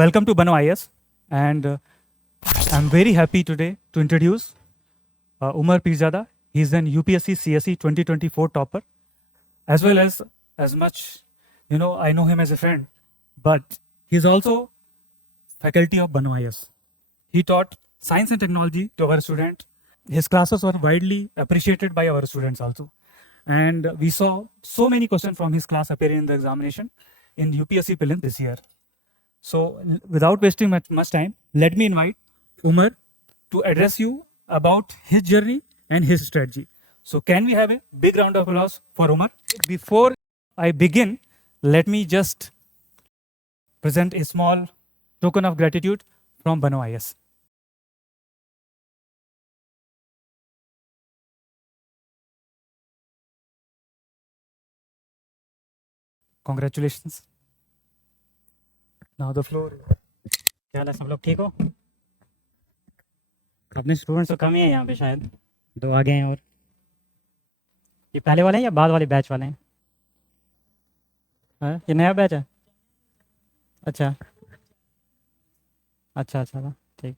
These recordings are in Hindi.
Welcome to Bano IS, and I'm very happy today to introduce Umar Pirzada. He's an UPSC CSE 2024 topper, as well as much, I know him as a friend, but he's also faculty of Bano IS. He taught science and technology to our students. His classes were widely appreciated by our students also. And we saw so many questions from his class appearing in the examination in UPSC prelims this year. So without wasting much time, let me invite Umar to address you about his journey and his strategy. So can we have a big round of applause for Umar? Before I begin, let me just present a small token of gratitude from Bano IS. Congratulations. Now the floor. क्या हाल है, सब लोग ठीक हो? अपने स्टूडेंट्स तो कम ही है यहाँ पे, शायद 2 आ गए हैं। और ये पहले वाले हैं या बाद वाले बैच वाले हैं? हाँ, ये नया बैच है। अच्छा अच्छा अच्छा, ठीक।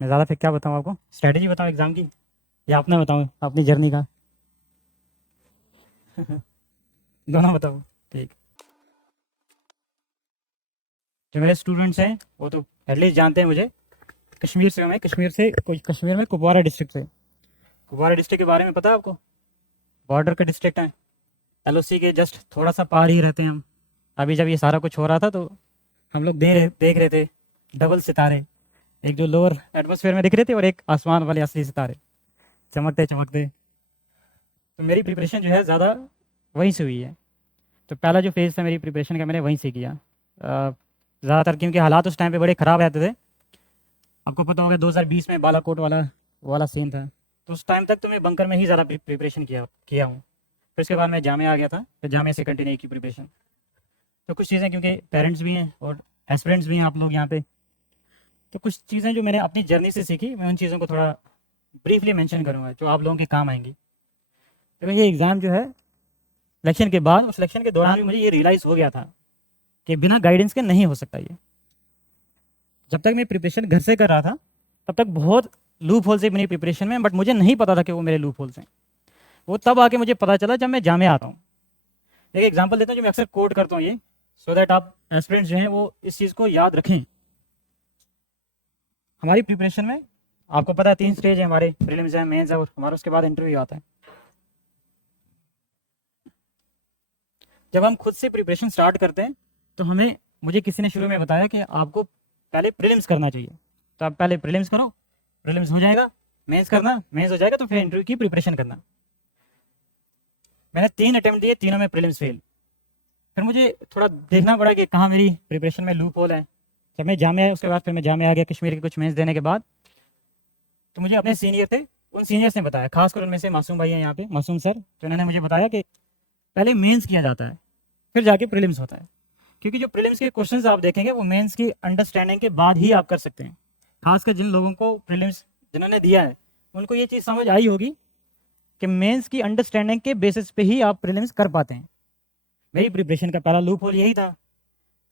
मैं ज़्यादा फिर क्या बताऊँ आपको, स्ट्रेटेजी बताऊँ एग्ज़ाम की या अपना बताऊँ अपनी जर्नी का? दोनों बताओ, ठीक। जो मेरे स्टूडेंट्स हैं वो तो एटलीस्ट जानते हैं मुझे। कश्मीर से हूँ मैं, कश्मीर में कुपवारा डिस्ट्रिक्ट से। कुपवारा डिस्ट्रिक्ट के बारे में पता है आपको? बॉर्डर का डिस्ट्रिक्ट है, LOC के जस्ट थोड़ा सा पार ही रहते हैं हम। अभी जब ये सारा कुछ हो रहा था तो हम लोग देख रहे थे डबल सितारे, एक जो लोअर एटमॉस्फेयर में दिख रहे थे और एक आसमान वाले असली सितारे चमकते चमकते। तो मेरी प्रिपरेशन जो है ज़्यादा वहीं से हुई है। तो पहला जो फेज़ था मेरी प्रिपरेशन का, मैंने वहीं से किया ज़्यादातर, क्योंकि हालात उस टाइम पे बड़े ख़राब रहते थे। आपको पता होगा 2020 में बालाकोट वाला सीन था। तो उस टाइम तक तो मैं बंकर में ही ज़्यादा प्रिपरेशन किया हूँ। फिर उसके बाद मैं जामिया आ गया था, फिर जामिया से कंटिन्यू की प्रिपरेशन। तो कुछ चीज़ें, क्योंकि पेरेंट्स भी हैं और एस्पिरेंट्स भी हैं आप लोग यहाँ पे, तो कुछ चीज़ें जो मैंने अपनी जर्नी से सीखी, मैं उन चीज़ों को थोड़ा ब्रीफली मेंशन करूँगा जो आप लोगों के काम आएंगी। तो ये एग्ज़ाम जो है सिलेक्शन के बाद, उस सिलेक्शन के दौरान भी मुझे ये रियलाइज़ हो गया था कि बिना गाइडेंस के नहीं हो सकता ये। जब तक मैं प्रिपरेशन घर से कर रहा था तब तक बहुत लूप होल्स है मेरी प्रिपरेशन में, बट मुझे नहीं पता था कि वो मेरे लूप होल्स हैं। वो तब आके मुझे पता चला जब मैं जामिया आता हूँ। एक एग्जांपल देता हूँ जो मैं अक्सर कोट करता हूँ ये, सो दैट आप एस्पिरेंट्स जो हैं वो इस चीज़ को याद रखें। हमारी प्रिपरेशन में आपको पता है 3 स्टेज है हमारे, प्रीलिम्स है, मेंस है और हमारा उसके बाद इंटरव्यू आता है। जब हम खुद से प्रिपरेशन स्टार्ट करते हैं तो मुझे किसी ने शुरू में बताया कि आपको पहले प्रीलिम्स करना चाहिए। तो आप पहले प्रीलिम्स करो, प्रीलिम्स हो जाएगा, मेंस करना, मेंस हो जाएगा तो फिर इंटरव्यू की प्रिपरेशन करना। मैंने 3 अटेम्प्ट दिए, तीनों में प्रीलिम्स फेल। फिर मुझे थोड़ा देखना पड़ा कि कहाँ मेरी प्रिपरेशन में लूप होल है। जब मैं जामिया, उसके बाद फिर मैं जामिया आ गया कश्मीर के कुछ मेंस देने के बाद, तो मुझे अपने सीनियर थे, उन सीनियर्स ने बताया, खासकर उनमें से मासूम भाई हैं यहाँ पे, मासूम सर, तो उन्होंने मुझे बताया कि पहले मेंस किया जाता है फिर जाके प्रीलिम्स होता है। क्योंकि जो प्रीलिम्स के क्वेश्चंस आप देखेंगे वो मेंस की अंडरस्टैंडिंग के बाद ही आप कर सकते हैं। खासकर जिन लोगों को प्रीलिम्स जिन्होंने दिया है उनको ये चीज़ समझ आई होगी कि मेंस की अंडरस्टैंडिंग के बेसिस पे ही आप प्रीलिम्स कर पाते हैं। मेरी प्रिपरेशन का पहला लूप होल यही था।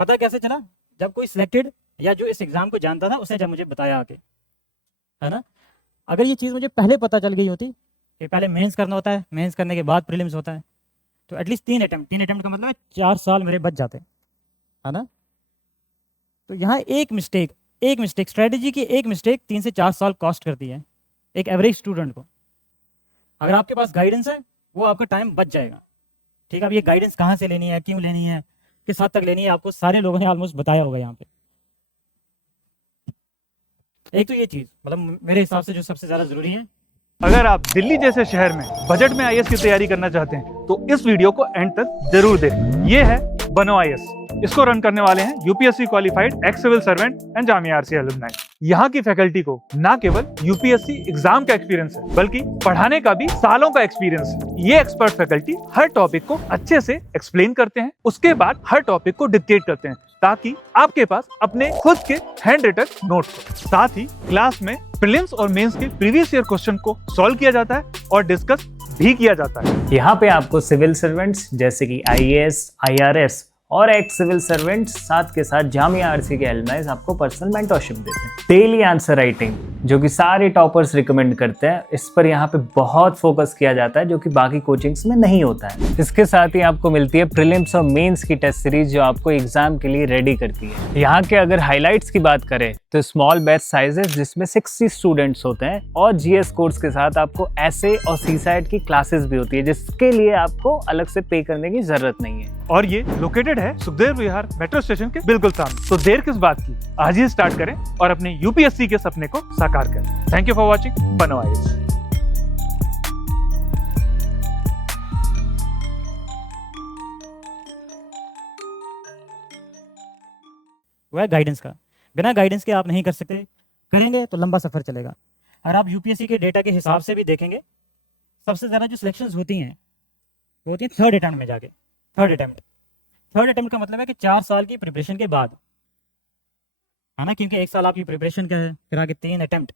पता कैसे चला? जब कोई सिलेक्टेड या जो इस एग्ज़ाम को जानता था उसने जब मुझे बताया आके, है ना। अगर ये चीज़ मुझे पहले पता चल गई होती कि पहले मेंस करना होता है, मेंस करने के बाद प्रीलिम्स होता है, तो एटलीस्ट 3 अटेम्प्ट का मतलब है 4 साल मेरे बच जाते, है ना। तो यहाँ एक मिस्टेक स्ट्रेटेजी की एक मिस्टेक 3 से 4 साल कॉस्ट करती है एक एवरेज स्टूडेंट को। अगर आपके पास गाइडेंस है वो आपका टाइम बच जाएगा। ठीक है, अब ये गाइडेंस कहाँ से लेनी है, क्यों लेनी है, किस हद तक लेनी है, आपको सारे लोगों ने ऑलमोस्ट बताया होगा यहाँ पे। एक तो ये चीज़ मतलब मेरे हिसाब से जो सबसे ज़्यादा ज़रूरी है। अगर आप दिल्ली जैसे शहर में बजट में IAS की तैयारी करना चाहते हैं तो इस वीडियो को एंड तक जरूर देखें। ये है बनो IAS। इसको रन करने वाले हैं UPSC qualified ex civil servant and Jamia RC alumni. यहाँ की फैकल्टी को ना केवल UPSC एग्जाम का एक्सपीरियंस है बल्कि पढ़ाने का भी सालों का एक्सपीरियंस है। ये एक्सपर्ट फैकल्टी हर टॉपिक को अच्छे से एक्सप्लेन करते हैं, उसके बाद हर टॉपिक को डिक्टेट करते हैं ताकि आपके पास अपने खुद के हैंड रिटन नोट्स हो। साथ ही क्लास में प्रीलिम्स और मेंस के प्रीवियस ईयर क्वेश्चन को सॉल्व किया जाता है और डिस्कस भी किया जाता है। यहाँ पे आपको सिविल सर्वेंट्स जैसे कि IAS, IRS और एक्स सिविल सर्वेंट साथ के साथ जामिया आरसी के एलमनाइज आपको पर्सनल मेंटरशिप देते हैं। डेली आंसर राइटिंग जो कि सारे टॉपर्स रिकमेंड करते हैं, इस पर यहाँ पे बहुत फोकस किया जाता है जो कि बाकी कोचिंग्स में नहीं होता है। इसके साथ ही आपको मिलती है प्रीलिम्स और मेंस की टेस्ट सीरीज जो आपको एग्जाम के लिए रेडी करती है। यहाँ के अगर हाइलाइट्स की बात करें तो स्मॉल बैच साइजेस जिसमें 60 स्टूडेंट्स होते हैं और जीएस कोर्स के साथ आपको ऐसे और सीसाइड की क्लासेस भी होती है जिसके लिए आपको अलग से पे करने की जरूरत नहीं है। और ये लोकेटेड है सुखदेव विहार मेट्रो स्टेशन के बिल्कुल सामने। तो देर किस बात की, आज ही स्टार्ट करें और अपने यूपीएससी के सपने को साकार करें। थैंक यू फॉर वॉचिंग बनो आईएएस। वो है गाइडेंस का। बिना गाइडेंस के आप नहीं कर सकते, करेंगे तो लंबा सफर चलेगा। अगर आप यूपीएससी के डेटा के हिसाब से भी देखेंगे, सबसे ज़्यादा जो सिलेक्शंस होती हैं वो होती हैं थर्ड अटैम्प्ट में जाके। थर्ड अटैम्प्ट का मतलब है कि 4 साल की प्रिपरेशन के बाद, है ना, क्योंकि 1 साल आपकी प्रिपरेशन का है, फिर आगे 3 अटैम्प्ट,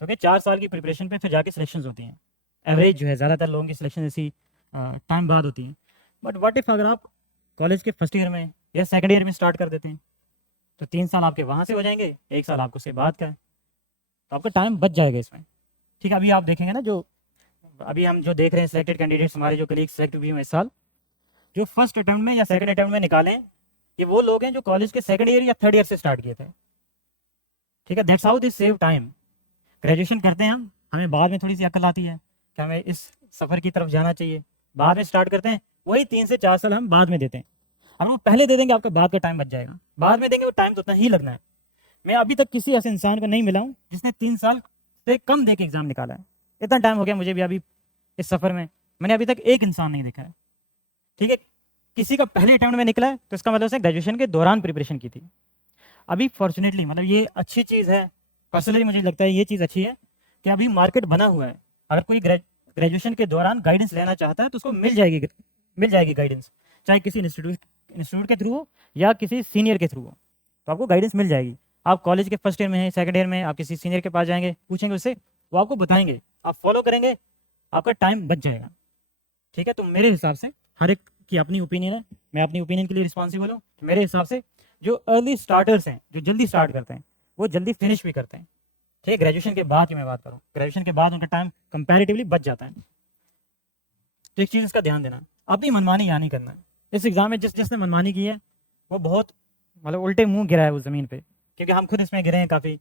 तो 4 साल की प्रिपरेशन पे फिर जाके सिलेक्शंस होती हैं। एवरेज जो है ज़्यादातर लोगों की सिलेक्शन ऐसी टाइम बाद होती है। बट व्हाट इफ़ अगर आप कॉलेज के फर्स्ट ईयर में या सेकंड ईयर में स्टार्ट कर देते हैं तो 3 साल आपके वहाँ से हो जाएंगे, 1 साल आपको उसके बाद का है, तो आपका टाइम बच जाएगा इसमें। ठीक है, अभी आप देखेंगे ना, जो अभी हम जो देख रहे हैं सिलेक्टेड कैंडिडेट्स, हमारे जो कलीग सेलेक्ट हुए हैं इस साल, जो फर्स्ट अटैम्प्ट में या सेकंड अटैम्प्ट में निकाले हैं, ये वो लोग हैं जो कॉलेज के सेकंड ईयर या थर्ड ईयर से स्टार्ट किए थे। ठीक है, that's how they save time. Graduation करते हैं हम, हमें बाद में थोड़ी सी अकल आती है कि हमें इस सफ़र की तरफ जाना चाहिए, बाद में स्टार्ट करते हैं, वही 3 से 4 साल हम बाद में देते हैं। अगर वो पहले दे देंगे आपका बाद का टाइम बच जाएगा, बाद में देंगे वो टाइम तो उतना ही लगना है। मैं अभी तक किसी ऐसे इंसान को नहीं मिला हूँ जिसने 3 साल से कम दे के एग्ज़ाम निकाला है। इतना टाइम हो गया मुझे भी अभी इस सफ़र में, मैंने अभी तक एक इंसान नहीं देखा है। ठीक है, किसी का पहले अटैम्प्ट में निकला है तो इसका मतलब उसने ग्रेजुएशन के दौरान प्रिपरेशन की थी। अभी फॉर्चुनेटली, मतलब ये अच्छी चीज़ है, पर्सनली मुझे लगता है ये चीज़ अच्छी है कि अभी मार्केट बना हुआ है। अगर कोई ग्रेजुएशन के दौरान गाइडेंस लेना चाहता है तो उसको मिल जाएगी गाइडेंस, चाहे किसी इंस्टीट्यूट के थ्रू हो या किसी सीनियर के थ्रू हो, तो आपको गाइडेंस मिल जाएगी। आप कॉलेज के फर्स्ट ईयर में हैं, सेकंड ईयर में, आप किसी सीनियर के पास जाएंगे, पूछेंगे उससे, वो आपको बताएंगे, आप फॉलो करेंगे, आपका टाइम बच जाएगा। ठीक है, तो मेरे हिसाब से हर एक की अपनी ओपिनियन है, मैं अपनी ओपिनियन के लिए रिस्पॉन्सिबल हूँ। मेरे हिसाब से जो अर्ली स्टार्टर्स हैं, जो जल्दी स्टार्ट करते हैं, वो जल्दी फिनिश भी करते हैं। ठीक है, ग्रेजुएशन के बाद की मैं बात करूँ, ग्रेजुएशन के बाद उनका टाइम कंपैरेटिवली बच जाता है। तो एक चीज़ इसका ध्यान देना, अपनी मनमानी यहाँ नहीं करना है। इस एग्ज़ाम में जिसने मनमानी की है वो बहुत, मतलब उल्टे मुंह गिरा है उस ज़मीन पे, क्योंकि हम खुद इसमें गिरे हैं काफ़ी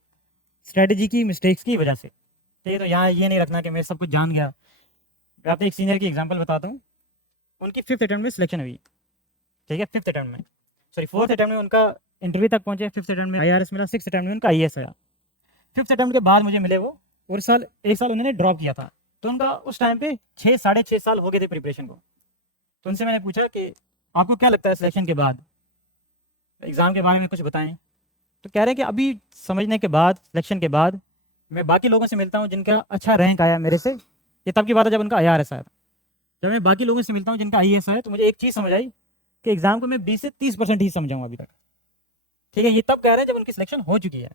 स्ट्रेटजी की मिस्टेक्स की वजह से। ठीक है, तो यहाँ ये नहीं रखना कि मैं सब कुछ जान गया। मैं आपको एक सीनियर की एग्जांपल बताता हूँ, उनकी 5th अटैम्प्ट में सिलेक्शन हुई। ठीक है, 4th अटैम्प्ट में उनका इंटरव्यू तक पहुँचे, 5th अटैम्प्ट में IRS मिला, 6th अटैम्प्ट में उनका IAS आया। 5th अटैम्प्ट के बाद मुझे मिले वो, और एक साल उन्होंने ड्रॉप किया था, तो उनका उस टाइम पे 6-6.5 साल हो गए थे प्रिपरेशन को। तो उनसे मैंने पूछा कि आपको क्या लगता है सिलेक्शन के बाद, एग्ज़ाम के बारे में कुछ बताएं। तो कह रहे हैं कि अभी समझने के बाद, सिलेक्शन के बाद मैं बाकी लोगों से मिलता हूँ जिनका अच्छा रैंक आया मेरे से, ये तब की बात है जब उनका IRS आया था। जब मैं बाकी लोगों से मिलता हूँ जिनका IAS आया, तो मुझे एक चीज़ समझ आई कि एग्ज़ाम को मैं 20 से 30% ही समझाऊँ अभी तक। ठीक है, ये तब कह रहे हैं जब उनकी सिलेक्शन हो चुकी है।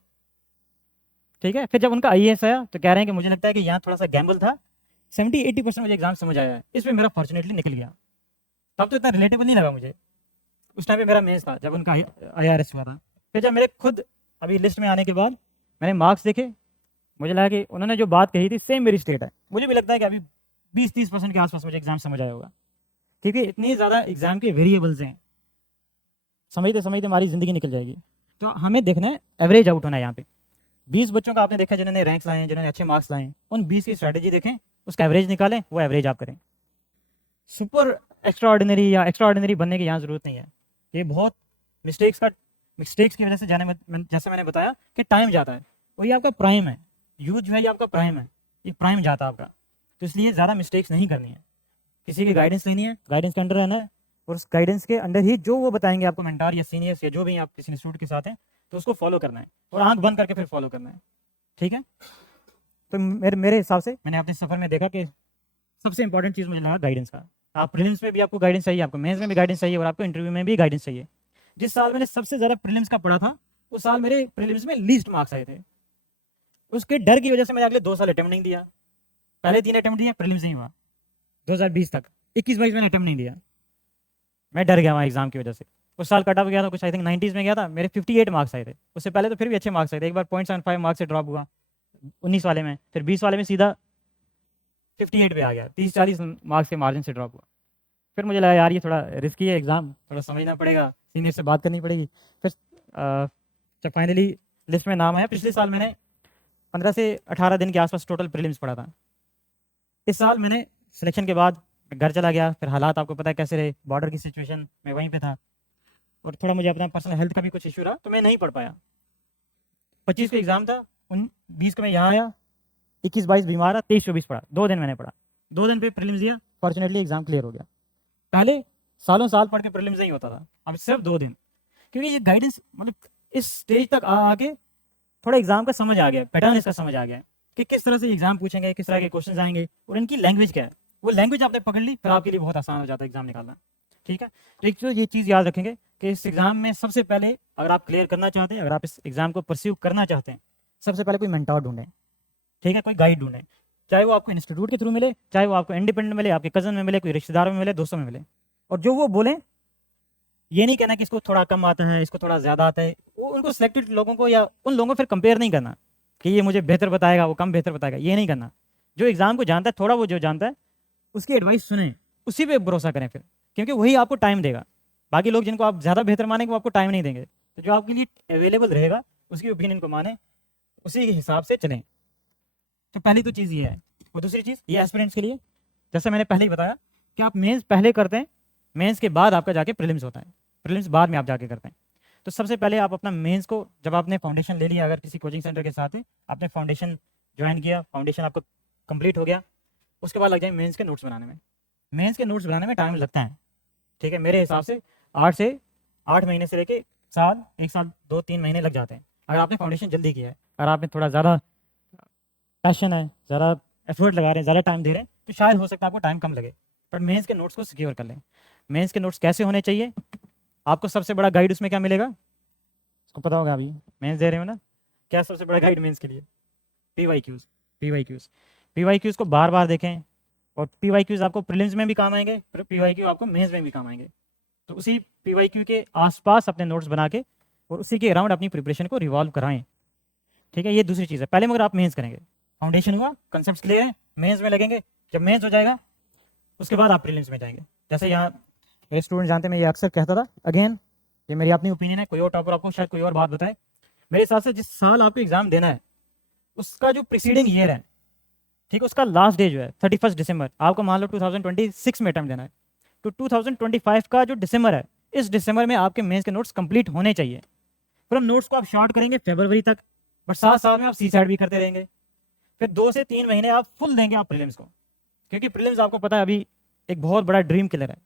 ठीक है, फिर जब उनका IAS आया तो कह रहे हैं कि मुझे लगता है कि यहाँ थोड़ा सा गैम्बल था, 70-80% मुझे एग्ज़ाम समझ आया है, इसमें मेरा फॉर्चुनेटली निकल गया। तब तो इतना रिलेटेबल नहीं लगा मुझे, उस टाइम पे मेरा मेंस था जब उनका IRS हुआ था। फिर जब मेरे खुद अभी लिस्ट में आने के बाद मैंने मार्क्स देखे, मुझे लगा कि उन्होंने जो बात कही थी सेम मेरी स्टेट है। मुझे भी लगता है कि अभी 20-30% के आसपास मुझे एग्ज़ाम समझ आया होगा, क्योंकि इतनी ज़्यादा एग्ज़ाम के वेरिएबल्स हैं, समझते समझते हमारी ज़िंदगी निकल जाएगी। तो हमें देखना है, एवरेज आउट होना है यहाँ पे। 20 बच्चों का आपने देखा जिन्होंने रैंक्स लाए हैं, जिन्होंने अच्छे मार्क्स लाए हैं, उन 20 की स्ट्रैटेजी देखें, उसका एवरेज निकालें, वो एवरेज आप करें। सुपर एक्स्ट्रा ऑर्डिनरी बनने की यहाँ ज़रूरत नहीं है। ये बहुत मिस्टेक्स की वजह से जैसे मैंने बताया कि टाइम जाता है, वही आपका प्राइम है, यूथ जो है ये आपका प्राइम है, ये प्राइम जाता है आपका। तो इसलिए ज़्यादा मिस्टेक्स नहीं करनी है, किसी की गाइडेंस लेनी है, गाइडेंस के अंडर रहना है, और उस गाइडेंस के अंडर ही जो वो बताएंगे आपको मेंटर या सीनियर्स या जो भी आप किसी इंस्टीट्यूट के साथ हैं, तो उसको फॉलो करना है और आंख बंद करके फिर फॉलो करना है। ठीक है, तो मेरे हिसाब से मैंने अपने सफ़र में देखा कि सबसे इंपॉर्टेंट चीज़ मुझे लगा गाइडेंस का। आप प्रीलिम्स में भी आपको गाइडेंस चाहिए, आपको मेंस में भी गाइडेंस चाहिए, और आपको इंटरव्यू में भी गाइडेंस चाहिए। जिस साल मैंने सबसे ज़्यादा प्रीलिम्स का पढ़ा था, उस साल मेरे प्रीलिम्स में लीस्ट मार्क्स आए थे। उसके डर की वजह से मैंने अगले 2 साल अटेम्प्ट नहीं दिया, पहले 3 अटेम्प्ट दिए, प्रीलिम्स नहीं हुआ 2020 तक, 21-22 मैंने अटेम्प्ट नहीं दिया, मैं डर गया वहाँ एग्ज़ाम की वजह से। उस साल कट ऑफ गया था कुछ आई थिंक 90s में गया था, मेरे 58 मार्क्स आए थे। उससे पहले तो फिर भी अच्छे मार्क्स आए थे, एक बार 0.75 मार्क्स से ड्रॉप हुआ 19 वाले में, फिर 20 वाले में सीधा 58 पे आ गया, 30-40 मार्क्स के मार्जिन से ड्रॉप हुआ। फिर मुझे लगा यार ये थोड़ा रिस्की है एग्ज़ाम, थोड़ा समझना पड़ेगा, सीनियर से बात करनी पड़ेगी। फिर जब फाइनली लिस्ट में नाम आया, पिछले साल मैंने 15 से 18 दिन के आसपास टोटल प्रीलिम्स पढ़ा था। इस साल मैंने सिलेक्शन के बाद घर चला गया, फिर हालात आपको पता है कैसे रहे, बॉर्डर की सिचुएशन मैं वहीं पे था, और थोड़ा मुझे अपना पर्सनल हेल्थ का भी कुछ इशू रहा, तो मैं नहीं पढ़ पाया। 25 को एग्ज़ाम था, 20 को मैं यहाँ आया, 21-22 बीमार था, 23-24 पढ़ा, 2 दिन मैंने पढ़ा, 2 दिन पे प्रीलिम्स दिया, फॉर्चुनेटली एग्ज़ाम क्लियर हो गया। पहले सालों साल पढ़ के प्रीलिम्स नहीं होता था, अब सिर्फ 2 दिन, क्योंकि ये गाइडेंस मतलब इस स्टेज तक आके थोड़ा एग्जाम का समझ आ गया, पैटर्न इसका समझ आ गया कि किस तरह से एग्जाम पूछेंगे, किस तरह के क्वेश्चन आएंगे और इनकी लैंग्वेज क्या है। वो लैंग्वेज आपने पकड़ ली, फिर आपके लिए बहुत आसान हो जाता है एग्जाम निकालना। ठीक है, तो एक तो ये चीज़ याद रखेंगे कि इस एग्जाम में सबसे पहले अगर आप क्लियर करना चाहते हैं, अगर आप इस एग्जाम को परस्यू करना चाहते हैं, सबसे पहले कोई मेंटोर ढूंढें। ठीक है, कोई गाइड ढूंढें, चाहे वो आपको इंस्टीट्यूट के थ्रू मिले, चाहे वो आपको इंडिपेंडेंट मिले, आपके कजन में मिले, कोई रिश्तेदारों में मिले, दोस्तों में मिले, और जो वो बोलें, ये नहीं कहना कि इसको थोड़ा कम आता है, इसको थोड़ा ज़्यादा आता है, वो उनको सिलेक्टेड लोगों को या उन लोगों को फिर कंपेयर नहीं करना कि ये मुझे बेहतर बताएगा, वो कम बेहतर बताएगा, ये नहीं करना। जो एग्ज़ाम को जानता है, थोड़ा वो जो जानता है उसकी एडवाइस सुने, उसी पे भरोसा करें फिर, क्योंकि वही आपको टाइम देगा। बाकी लोग जिनको आप ज़्यादा बेहतर मानेंगे वो आपको टाइम नहीं देंगे, तो जो आपके लिए अवेलेबल रहेगा उसकी ओपिनियन को माने, उसी के हिसाब से चलें। तो पहली तो चीज़ ये है। और दूसरी चीज़ ये एस्पिरेंट्स के लिए, जैसे मैंने पहले ही बताया कि आप मेंस पहले करते हैं, मेंस के बाद आपका जाके प्रीलिम्स होता है, प्रीलिम्स बाद में आप जाके करते हैं। तो सबसे पहले आप अपना मेंस को, जब आपने फाउंडेशन ले लिया, अगर किसी कोचिंग सेंटर के साथ है, आपने फाउंडेशन ज्वाइन किया, फाउंडेशन आपका कंप्लीट हो गया, उसके बाद लग जाए मेंस के नोट्स बनाने में। मेंस के नोट्स बनाने में टाइम लगता है, ठीक है, मेरे हिसाब से 8 महीने से लेके साल, 1 साल 2-3 महीने लग जाते हैं, अगर आपने फाउंडेशन जल्दी किया है। अगर आपने थोड़ा ज़्यादा पैशन है, ज़्यादा एफर्ट लगा रहे हैं, ज़्यादा टाइम दे रहे हैं, तो शायद हो सकता है आपको टाइम कम लगे, पर मेंस के नोट्स को सिक्योर कर लें। मेंस के नोट्स कैसे होने चाहिए, आपको सबसे बड़ा गाइड उसमें क्या मिलेगा, उसको पता होगा, अभी मेंस दे रहे हो ना, क्या सबसे बड़ा गाइड मेंस के लिए? पीवाईक्यूज़ को बार बार देखें, और पीवाईक्यूज़ आपको प्रीलिम्स में भी काम आएंगे, फिर पीवाईक्यू आपको मेंस में भी काम आएंगे। तो उसी पीवाईक्यू के आसपास अपने नोट्स बना के और उसी के अराउंड अपनी प्रिपरेशन को रिवॉल्व कराएं। ठीक है, ये दूसरी चीज़ है। पहले मगर आप मेंस करेंगे, फाउंडेशन हुआ, कंसेप्ट क्लियर है, मेंस में लगेंगे, जब मेंस हो जाएगा उसके बाद आप प्रीलिम्स में जाएंगे। जैसे यहाँ मेरे स्टूडेंट जानते हैं, मैं ये अक्सर कहता था, अगेन ये मेरी अपनी ओपिनियन है, कोई और टॉपर आपको शायद कोई और बात बताए, मेरे हिसाब से जिस साल आपको एग्जाम देना है उसका जो प्रीसीडिंग ईयर है, ठीक है, उसका लास्ट डे जो है 31 दिसंबर, आपको मान लो 2026 में अटेम्प्ट देना है, तो 2025 का जो दिसंबर है, इस दिसंबर में आपके मेंस के नोट्स कंप्लीट होने चाहिए। फिर हम नोट्स को आप शॉर्ट करेंगे फरवरी तक, बट साथ में आप सी साइड भी करते रहेंगे, फिर 2 से 3 महीने आप फुल देंगे आप प्रीलिम्स को, क्योंकि प्रीलिम्स आपको पता है अभी एक बहुत बड़ा ड्रीम किलर है।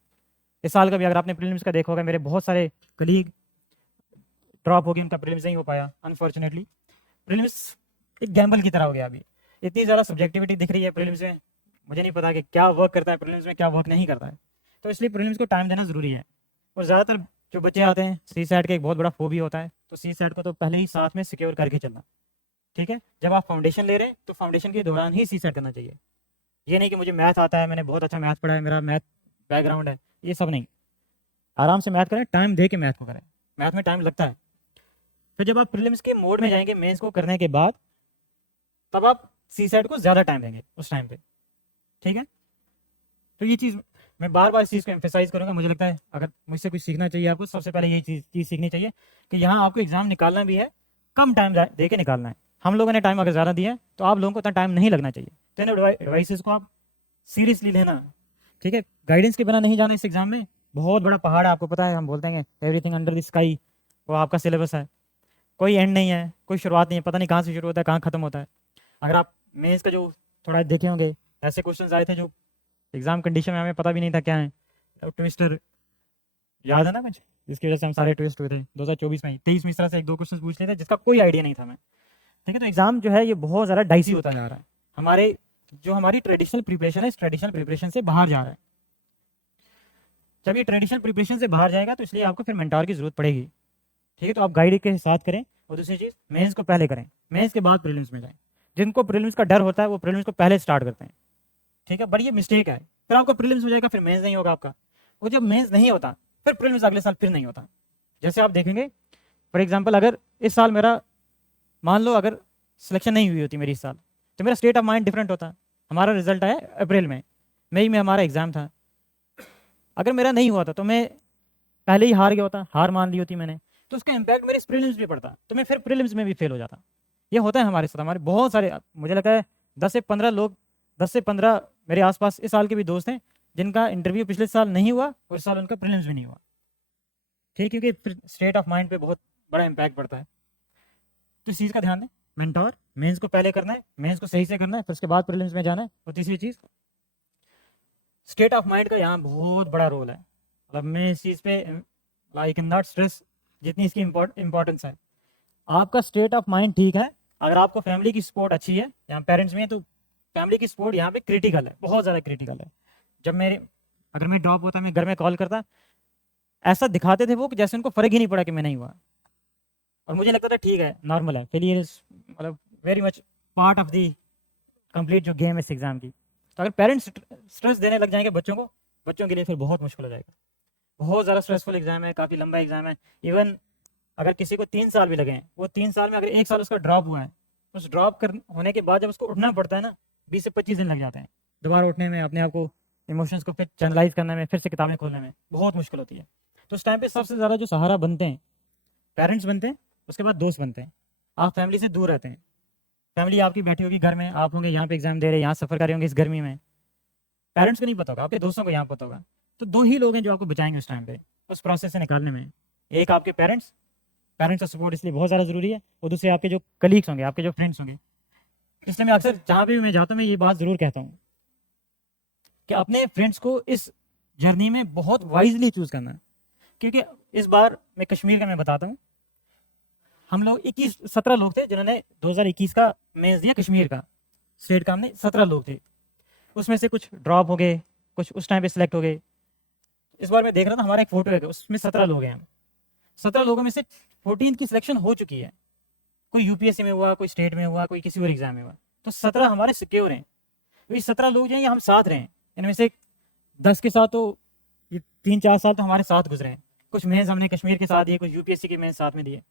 इस साल का भी अगर आपने प्रीलिम्स का देखा होगा, मेरे बहुत सारे कलीग ड्रॉप हो गए, उनका प्रीलिम्स नहीं हो पाया अनफॉर्चुनेटली। प्रीलिम्स एक गैम्बल की तरह हो गया, अभी इतनी ज़्यादा सब्जेक्टिविटी दिख रही है प्रीलिम्स में, मुझे नहीं पता कि क्या वर्क करता है प्रीलिम्स में, क्या वर्क नहीं करता है, तो इसलिए प्रीलिम्स को टाइम देना ज़रूरी है। और ज़्यादातर जो बच्चे आते हैं, सी सेट का एक बहुत बड़ा फोबी होता है, तो सी सेट को तो पहले ही साथ में सिक्योर करके चलना। ठीक है, जब आप फाउंडेशन ले रहे हैं तो फाउंडेशन के दौरान ही सी सेट करना चाहिए। ये नहीं कि मुझे मैथ आता है, मैंने बहुत अच्छा मैथ पढ़ा है, मेरा मैथ बैकग्राउंड है, ये सब नहीं। आराम से मैथ करें, टाइम दे के मैथ को करें, मैथ में टाइम लगता है। फिर जब आप प्रीलिम्स के मोड में जाएंगे मेंस को करने के बाद, तब आप सी सेट को ज़्यादा टाइम देंगे उस टाइम पे। ठीक है, तो ये चीज़ मैं बार बार इस चीज़ को एम्फेसाइज करूँगा। मुझे लगता है अगर मुझसे कुछ सीखना चाहिए आपको, सबसे पहले यही चीज़ सीखनी चाहिए कि यहाँ आपको एग्ज़ाम निकालना भी है, कम टाइम दे के निकालना है। हम लोगों ने टाइम अगर ज़्यादा दिया है तो आप लोगों को उतना टाइम नहीं लगना चाहिए। तो इन एडवाइसेस को आप सीरियसली लेना। ठीक है, गाइडेंस के बिना नहीं जाना इस एग्ज़ाम में, बहुत बड़ा पहाड़ है, आपको पता है, हम बोलते हैं एवरीथिंग अंडर द स्काई, वो आपका सिलेबस है, कोई एंड नहीं है, कोई शुरुआत नहीं है, पता नहीं कहाँ से शुरू होता है कहाँ ख़त्म होता है। अगर आप मेंस का जो थोड़ा देखे होंगे, ऐसे क्वेश्चंस आए थे जो एग्जाम कंडीशन में हमें पता भी नहीं था क्या है, तो ट्विस्टर याद है ना कुछ, जिसकी वजह से हम सारे ट्विस्ट हुए थे 2024 में। 23 में इस तरह से 1-2 क्वेश्चन पूछ लिए थे जिसका कोई आइडिया नहीं था हमें। ठीक है, तो एग्जाम जो है ये बहुत ज़्यादा डाइसी होता जा रहा है, हमारी ट्रेडिशनल प्रिपरेशन है, इस ट्रेडिशनल प्रिपरेशन से बाहर जा रहा है। जब ये ट्रेडिशनल प्रिपरेशन से बाहर जाएगा तो इसलिए आपको फिर मेंटोर की जरूरत पड़ेगी। ठीक है, तो आप गाइड के साथ करें। और दूसरी चीज़, मेंस को पहले करें, मेंस के बाद प्रीलिम्स में जाएं। जिनको प्रीलिम्स का डर होता है वो प्रीलिम्स को पहले स्टार्ट करते हैं। ठीक है, बड़ी ये मिस्टेक है, फिर आपको प्रीलिम्स हो जाएगा, फिर मेंस नहीं होगा आपका। और जब मेंस नहीं होता फिर प्रीलिम्स अगले साल फिर नहीं होता। जैसे आप देखेंगे फॉर एग्जांपल, अगर इस साल मेरा, मान लो अगर सिलेक्शन नहीं हुई होती मेरी इस साल, तो मेरा स्टेट ऑफ माइंड डिफरेंट होता। हमारा रिजल्ट आया अप्रैल में, मई में हमारा एग्ज़ाम था। अगर मेरा नहीं हुआ था तो मैं पहले ही हार गया होता, हार मान ली होती मैंने, तो उसका इम्पैक्ट मेरे प्रीलिम्स भी पड़ता, तो मैं फिर प्रीलिम्स में भी फेल हो जाता। ये होता है हमारे साथ, हमारे बहुत सारे, मुझे लगता है 10 से 15 लोग, 10 से 15 मेरे आसपास इस साल के भी दोस्त हैं जिनका इंटरव्यू पिछले साल नहीं हुआ और इस साल उनका प्रीलिम्स भी नहीं हुआ। ठीक, क्योंकि स्टेट ऑफ माइंड पे बहुत बड़ा इम्पैक्ट पड़ता है। तो इस चीज़ का ध्यान दें, मेंटोर मेंस को पहले करना है, मेंस को सही से करना है, फिर उसके बाद प्रीलिम्स में जाना है। और तीसरी चीज़, स्टेट ऑफ माइंड का यहाँ बहुत बड़ा रोल है। मतलब मैं इस चीज़ पे आई कैन नॉट स्ट्रेस जितनी इसकी इम्पोर्टेंस है। आपका स्टेट ऑफ माइंड ठीक है, अगर आपको फैमिली की सपोर्ट अच्छी है, यहाँ पेरेंट्स में है, तो फैमिली की सपोर्ट यहाँ पे क्रिटिकल है, बहुत ज़्यादा क्रिटिकल है। जब अगर मैं ड्रॉप होता, मैं घर में कॉल करता, ऐसा दिखाते थे वो कि जैसे उनको फ़र्क ही नहीं पड़ा कि मैं नहीं हुआ, और मुझे लगता था ठीक है, नॉर्मल है, फेलियर इज मतलब very much part of the complete जो गेम है इस एग्ज़ाम की। तो अगर पेरेंट्स स्ट्रेस देने लग जाएंगे बच्चों को, बच्चों के लिए फिर बहुत मुश्किल हो जाएगा। बहुत ज़्यादा स्ट्रेसफुल एग्ज़ाम है, काफ़ी लंबा एग्ज़ाम है। इवन अगर किसी को 3 साल भी लगे हैं, वो 3 साल में अगर 1 साल उसका ड्रॉप हुआ है, तो उस ड्रॉप होने के बाद जब उसको उठना पड़ता है ना, 20 से 25 दिन लग जाते हैं दोबारा उठने में, अपने आप को, इमोशंस को फिर चैनलाइज करने में, फिर से किताबें खोलने में बहुत मुश्किल होती है। तो उस टाइम पे सबसे ज़्यादा जो सहारा बनते हैं, पेरेंट्स बनते हैं, उसके बाद दोस्त बनते हैं। आप फैमिली से दूर रहते हैं, फैमिली आपकी बैठी होगी घर में, आप होंगे यहाँ पे एग्जाम दे रहे, यहाँ सफ़र कर रहे होंगे इस गर्मी में, पेरेंट्स को नहीं पता होगा, आपके दोस्तों को यहाँ पता होगा। तो 2 ही लोग हैं जो आपको बचाएंगे उस टाइम पे, उस प्रोसेस से निकालने में। एक आपके पेरेंट्स का सपोर्ट इसलिए बहुत ज़्यादा ज़रूरी है, और दूसरे आपके जो कलीग्स होंगे, आपके जो फ्रेंड्स होंगे। इसलिए मैं अक्सर जहाँ भी मैं जाता हूँ, मैं ये बात ज़रूर कहता हूँ कि अपने फ्रेंड्स को इस जर्नी में बहुत वाइजली चूज़ करना है। क्योंकि इस बार मैं कश्मीर का मैं बताता हूँ, हम लोग 17 लोग थे जिन्होंने 2021 का मेंस दिया कश्मीर का, स्टेट का हमने 17 लोग थे। उसमें से कुछ ड्रॉप हो गए, कुछ उस टाइम पे सिलेक्ट हो गए। इस बार मैं देख रहा था, हमारा एक फोटो है, उसमें 17 लोग हैं हम। 17 लोगों में से 14 की सिलेक्शन हो चुकी है, कोई यूपीएससी में हुआ, कोई स्टेट में हुआ, कोई किसी और एग्जाम में हुआ। तो 17 हमारे सिक्योर हैं। तो ये 17 लोग जो हैं, ये हम साथ रहे हैं। इनमें से 10 के साथ तो ये 3-4 साल तो हमारे साथ गुजरे हैं। कुछ मेंस हमने कश्मीर के साथ दिए, कुछ यूपीएससी के मेंस साथ में दिए।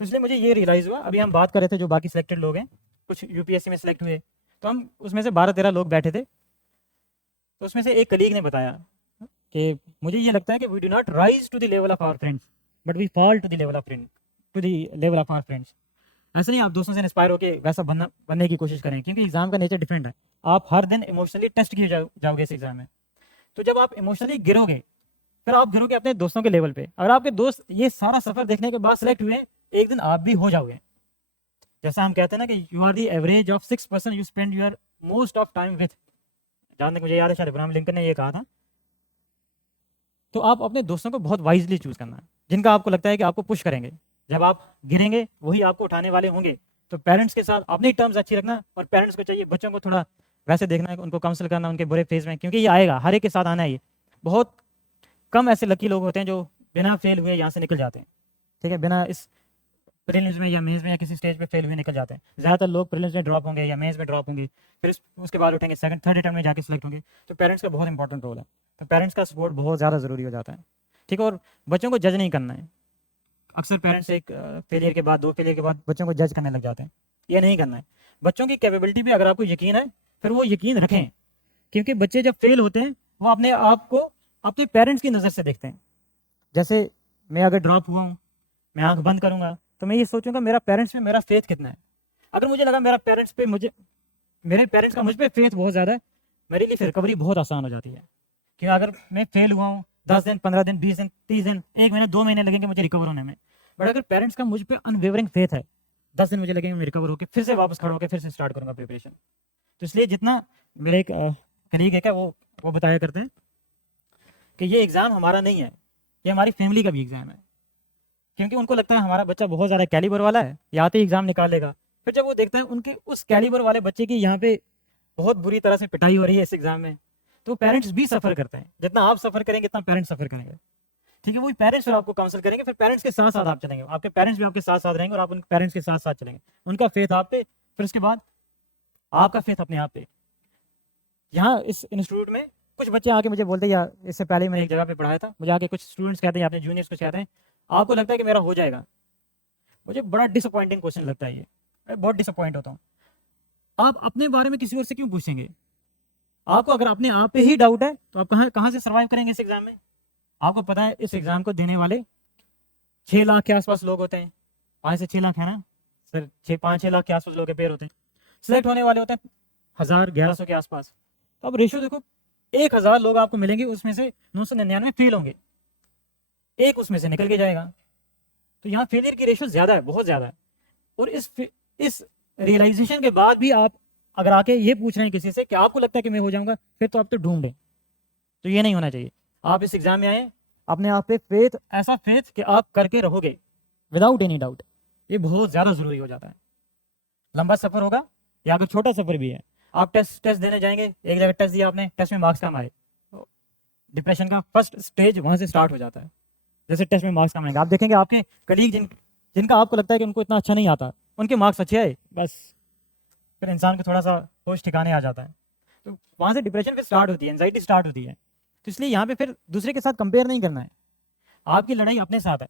तो इसलिए मुझे ये रियलाइज़ हुआ, अभी हम बात कर रहे थे जो बाकी सिलेक्टेड लोग हैं, कुछ यूपीएससी में सिलेक्ट हुए, तो हम उसमें से 12-13 लोग बैठे थे। तो उसमें से एक कलीग ने बताया कि मुझे ये लगता है कि we do not rise to the level of our friends, but we fall to the level of our friends. ऐसा नहीं आप दोस्तों से इंस्पायर होकर वैसा बनने की कोशिश करें, क्योंकि एग्जाम का नेचर डिफरेंट है। आप हर दिन इमोशनली टेस्ट किए जाओगे इस एग्जाम में। तो जब आप इमोशनली गिरोगे, फिर आप गिरोगे अपने दोस्तों के लेवल पे। अगर आपके दोस्त ये सारा सफर देखने के बाद सिलेक्ट हुए, एक दिन आप भी हो जाओगे। जैसा हम कहते हैं ना कि you are the average of 6 person you spend your most of time with. जहाँ तक मुझे याद है, शायद अब्राहम लिंकन ने ये कहा था। तो आप अपने दोस्तों को बहुत वाइजली चूज करना है, जिनका आपको लगता है कि आपको पुश करेंगे। जब आप गिरेंगे वही आपको उठाने वाले होंगे। तो पेरेंट्स के साथ अपनी टर्म्स अच्छी रखना, और पेरेंट्स को चाहिए बच्चों को थोड़ा वैसे देखना है, उनको काउंसिल करना उनके बुरे फेज में, क्योंकि ये आएगा, हर एक के साथ आना है। ये बहुत कम ऐसे लकी लोग होते हैं जो बिना फेल हुए यहाँ से निकल जाते हैं। ठीक है, बिना इस प्रीलिम्स में या मेंस में या किसी स्टेज पे फेल हुए निकल जाते हैं। ज़्यादातर लोग प्रीलिम्स में ड्रॉप होंगे या मेंस में ड्रॉप होंगे, फिर उसके बाद उठेंगे, सेकंड थर्ड अटेम्प्ट में जाके सिलेक्ट होंगे। तो पेरेंट्स का बहुत इंपॉर्टेंट रोल है। तो पेरेंट्स का सपोर्ट बहुत ज़्यादा ज़रूरी हो जाता है। ठीक है, और बच्चों को जज नहीं करना है। अक्सर पेरेंट्स एक फेलियर के बाद, 2 फेलियर के बाद बच्चों को जज करने लग जाते हैं। ये नहीं करना है। बच्चों की कैपेबिलिटी पे अगर आपको यकीन है, फिर वो यकीन रखें, क्योंकि बच्चे जब फेल होते हैं वो अपने आप को अपने पेरेंट्स की नज़र से देखते हैं। जैसे मैं अगर ड्रॉप हुआ हूँ, मैं आंख बंद करूँगा तो मैं ये सोचूंगा मेरा पेरेंट्स पे मेरा फेथ कितना है। अगर मुझे लगा मेरे पेरेंट्स का मुझ पे फेथ बहुत ज़्यादा है, मेरे लिए फिर रिकवरी बहुत आसान हो जाती है। क्योंकि अगर मैं फेल हुआ हूँ 10 दिन, 15 दिन, 20 दिन, 30 दिन, 1 महीने, 2 महीने लगेंगे मुझे रिकवर होने में। बट अगर पेरेंट्स का मुझ पे अनवेवरिंग फेथ है, 10 दिन मुझे लगेंगे मैं रिकवर होकर फिर से वापस खड़ा होकर फिर से स्टार्ट करूँगा प्रिपरेशन। तो इसलिए जितना मेरे एक कलीग है क्या, वो बताया करते हैं कि ये एग्ज़ाम हमारा नहीं है, ये हमारी फैमिली का भी एग्ज़ाम है। क्योंकि उनको लगता है हमारा बच्चा बहुत ज़्यादा कैलिबर वाला है, या आते ही एग्ज़ाम निकालेगा। फिर जब वो देखता है उनके उस कैलिबर वाले बच्चे की यहाँ पे बहुत बुरी तरह से पिटाई हो रही है इस एग्ज़ाम में, तो पेरेंट्स भी सफ़र करते हैं। जितना आप सफ़र करेंगे इतना पेरेंट्स सफ़र करेंगे। ठीक है, वही पेरेंट्स फिर आपको काउंसिल करेंगे, फिर पेरेंट्स के साथ साथ आप चलेंगे, आपके पेरेंट्स भी आपके साथ साथ रहेंगे और आप उन पेरेंट्स के साथ साथ चलेंगे। उनका फेथ आप पे, फिर उसके बाद आपका फेथ अपने आप पे। यहाँ इस इंस्टीट्यूट में कुछ बच्चे आके मुझे बोलते हैं, या इससे पहले मैंने एक जगह पे पढ़ाया था, मुझे आके कुछ स्टूडेंट्स कहते हैं, अपने जूनियर्स को कहते हैं, आपको लगता है कि मेरा हो जाएगा। मुझे बड़ा डिसअपॉइंटिंग क्वेश्चन लगता है ये, मैं बहुत डिसअपॉइंट होता हूँ। आप अपने बारे में किसी और से क्यों पूछेंगे? आपको अगर अपने आप पे ही डाउट है तो आप कहाँ कहाँ से सर्वाइव करेंगे इस एग्जाम में? आपको पता है इस एग्जाम को देने वाले 6 लाख के आसपास लोग होते हैं, 5 से 6 लाख है ना सर, 5-6 लाख के आसपास लोग पेयर होते हैं। सिलेक्ट होने वाले होते हैं 1000-1100 के आसपास। तो अब रेशियो देखो, 1000 लोग आपको मिलेंगे, उसमें से 999 फेल होंगे, एक उसमें से निकल के जाएगा। तो यहाँ फेलियर की रेशियो ज्यादा है, बहुत ज्यादा है। और इस रियलाइजेशन के बाद भी आप अगर आके ये पूछ रहे हैं किसी से कि आपको लगता है कि मैं हो जाऊंगा, फिर तो आप तो ढूंढ लें। तो ये नहीं होना चाहिए। आप इस एग्जाम में आए अपने आप पे फेथ, ऐसा फेथ कि आप करके रहोगे विदाउट एनी डाउट, ये बहुत ज्यादा जरूरी हो जाता है। लंबा सफर होगा या अगर छोटा सफर भी है, आप टेस्ट देने जाएंगे, एक जगह टेस्ट दिया आपने, टेस्ट में मार्क्स कम आए, तो डिप्रेशन का फर्स्ट स्टेज वहां से स्टार्ट हो जाता है। जैसे टेस्ट में मार्क्स कम आएंगे, आप देखेंगे आपके कलीग जिनका आपको लगता है कि उनको इतना अच्छा नहीं आता, उनके मार्क्स अच्छे आए, बस फिर इंसान को थोड़ा सा होश ठिकाने आ जाता है। तो वहां से डिप्रेशन फिर स्टार्ट होती है, एंजाइटी स्टार्ट होती है। तो इसलिए यहाँ पे फिर दूसरे के साथ कंपेयर नहीं करना है, आपकी लड़ाई अपने साथ है।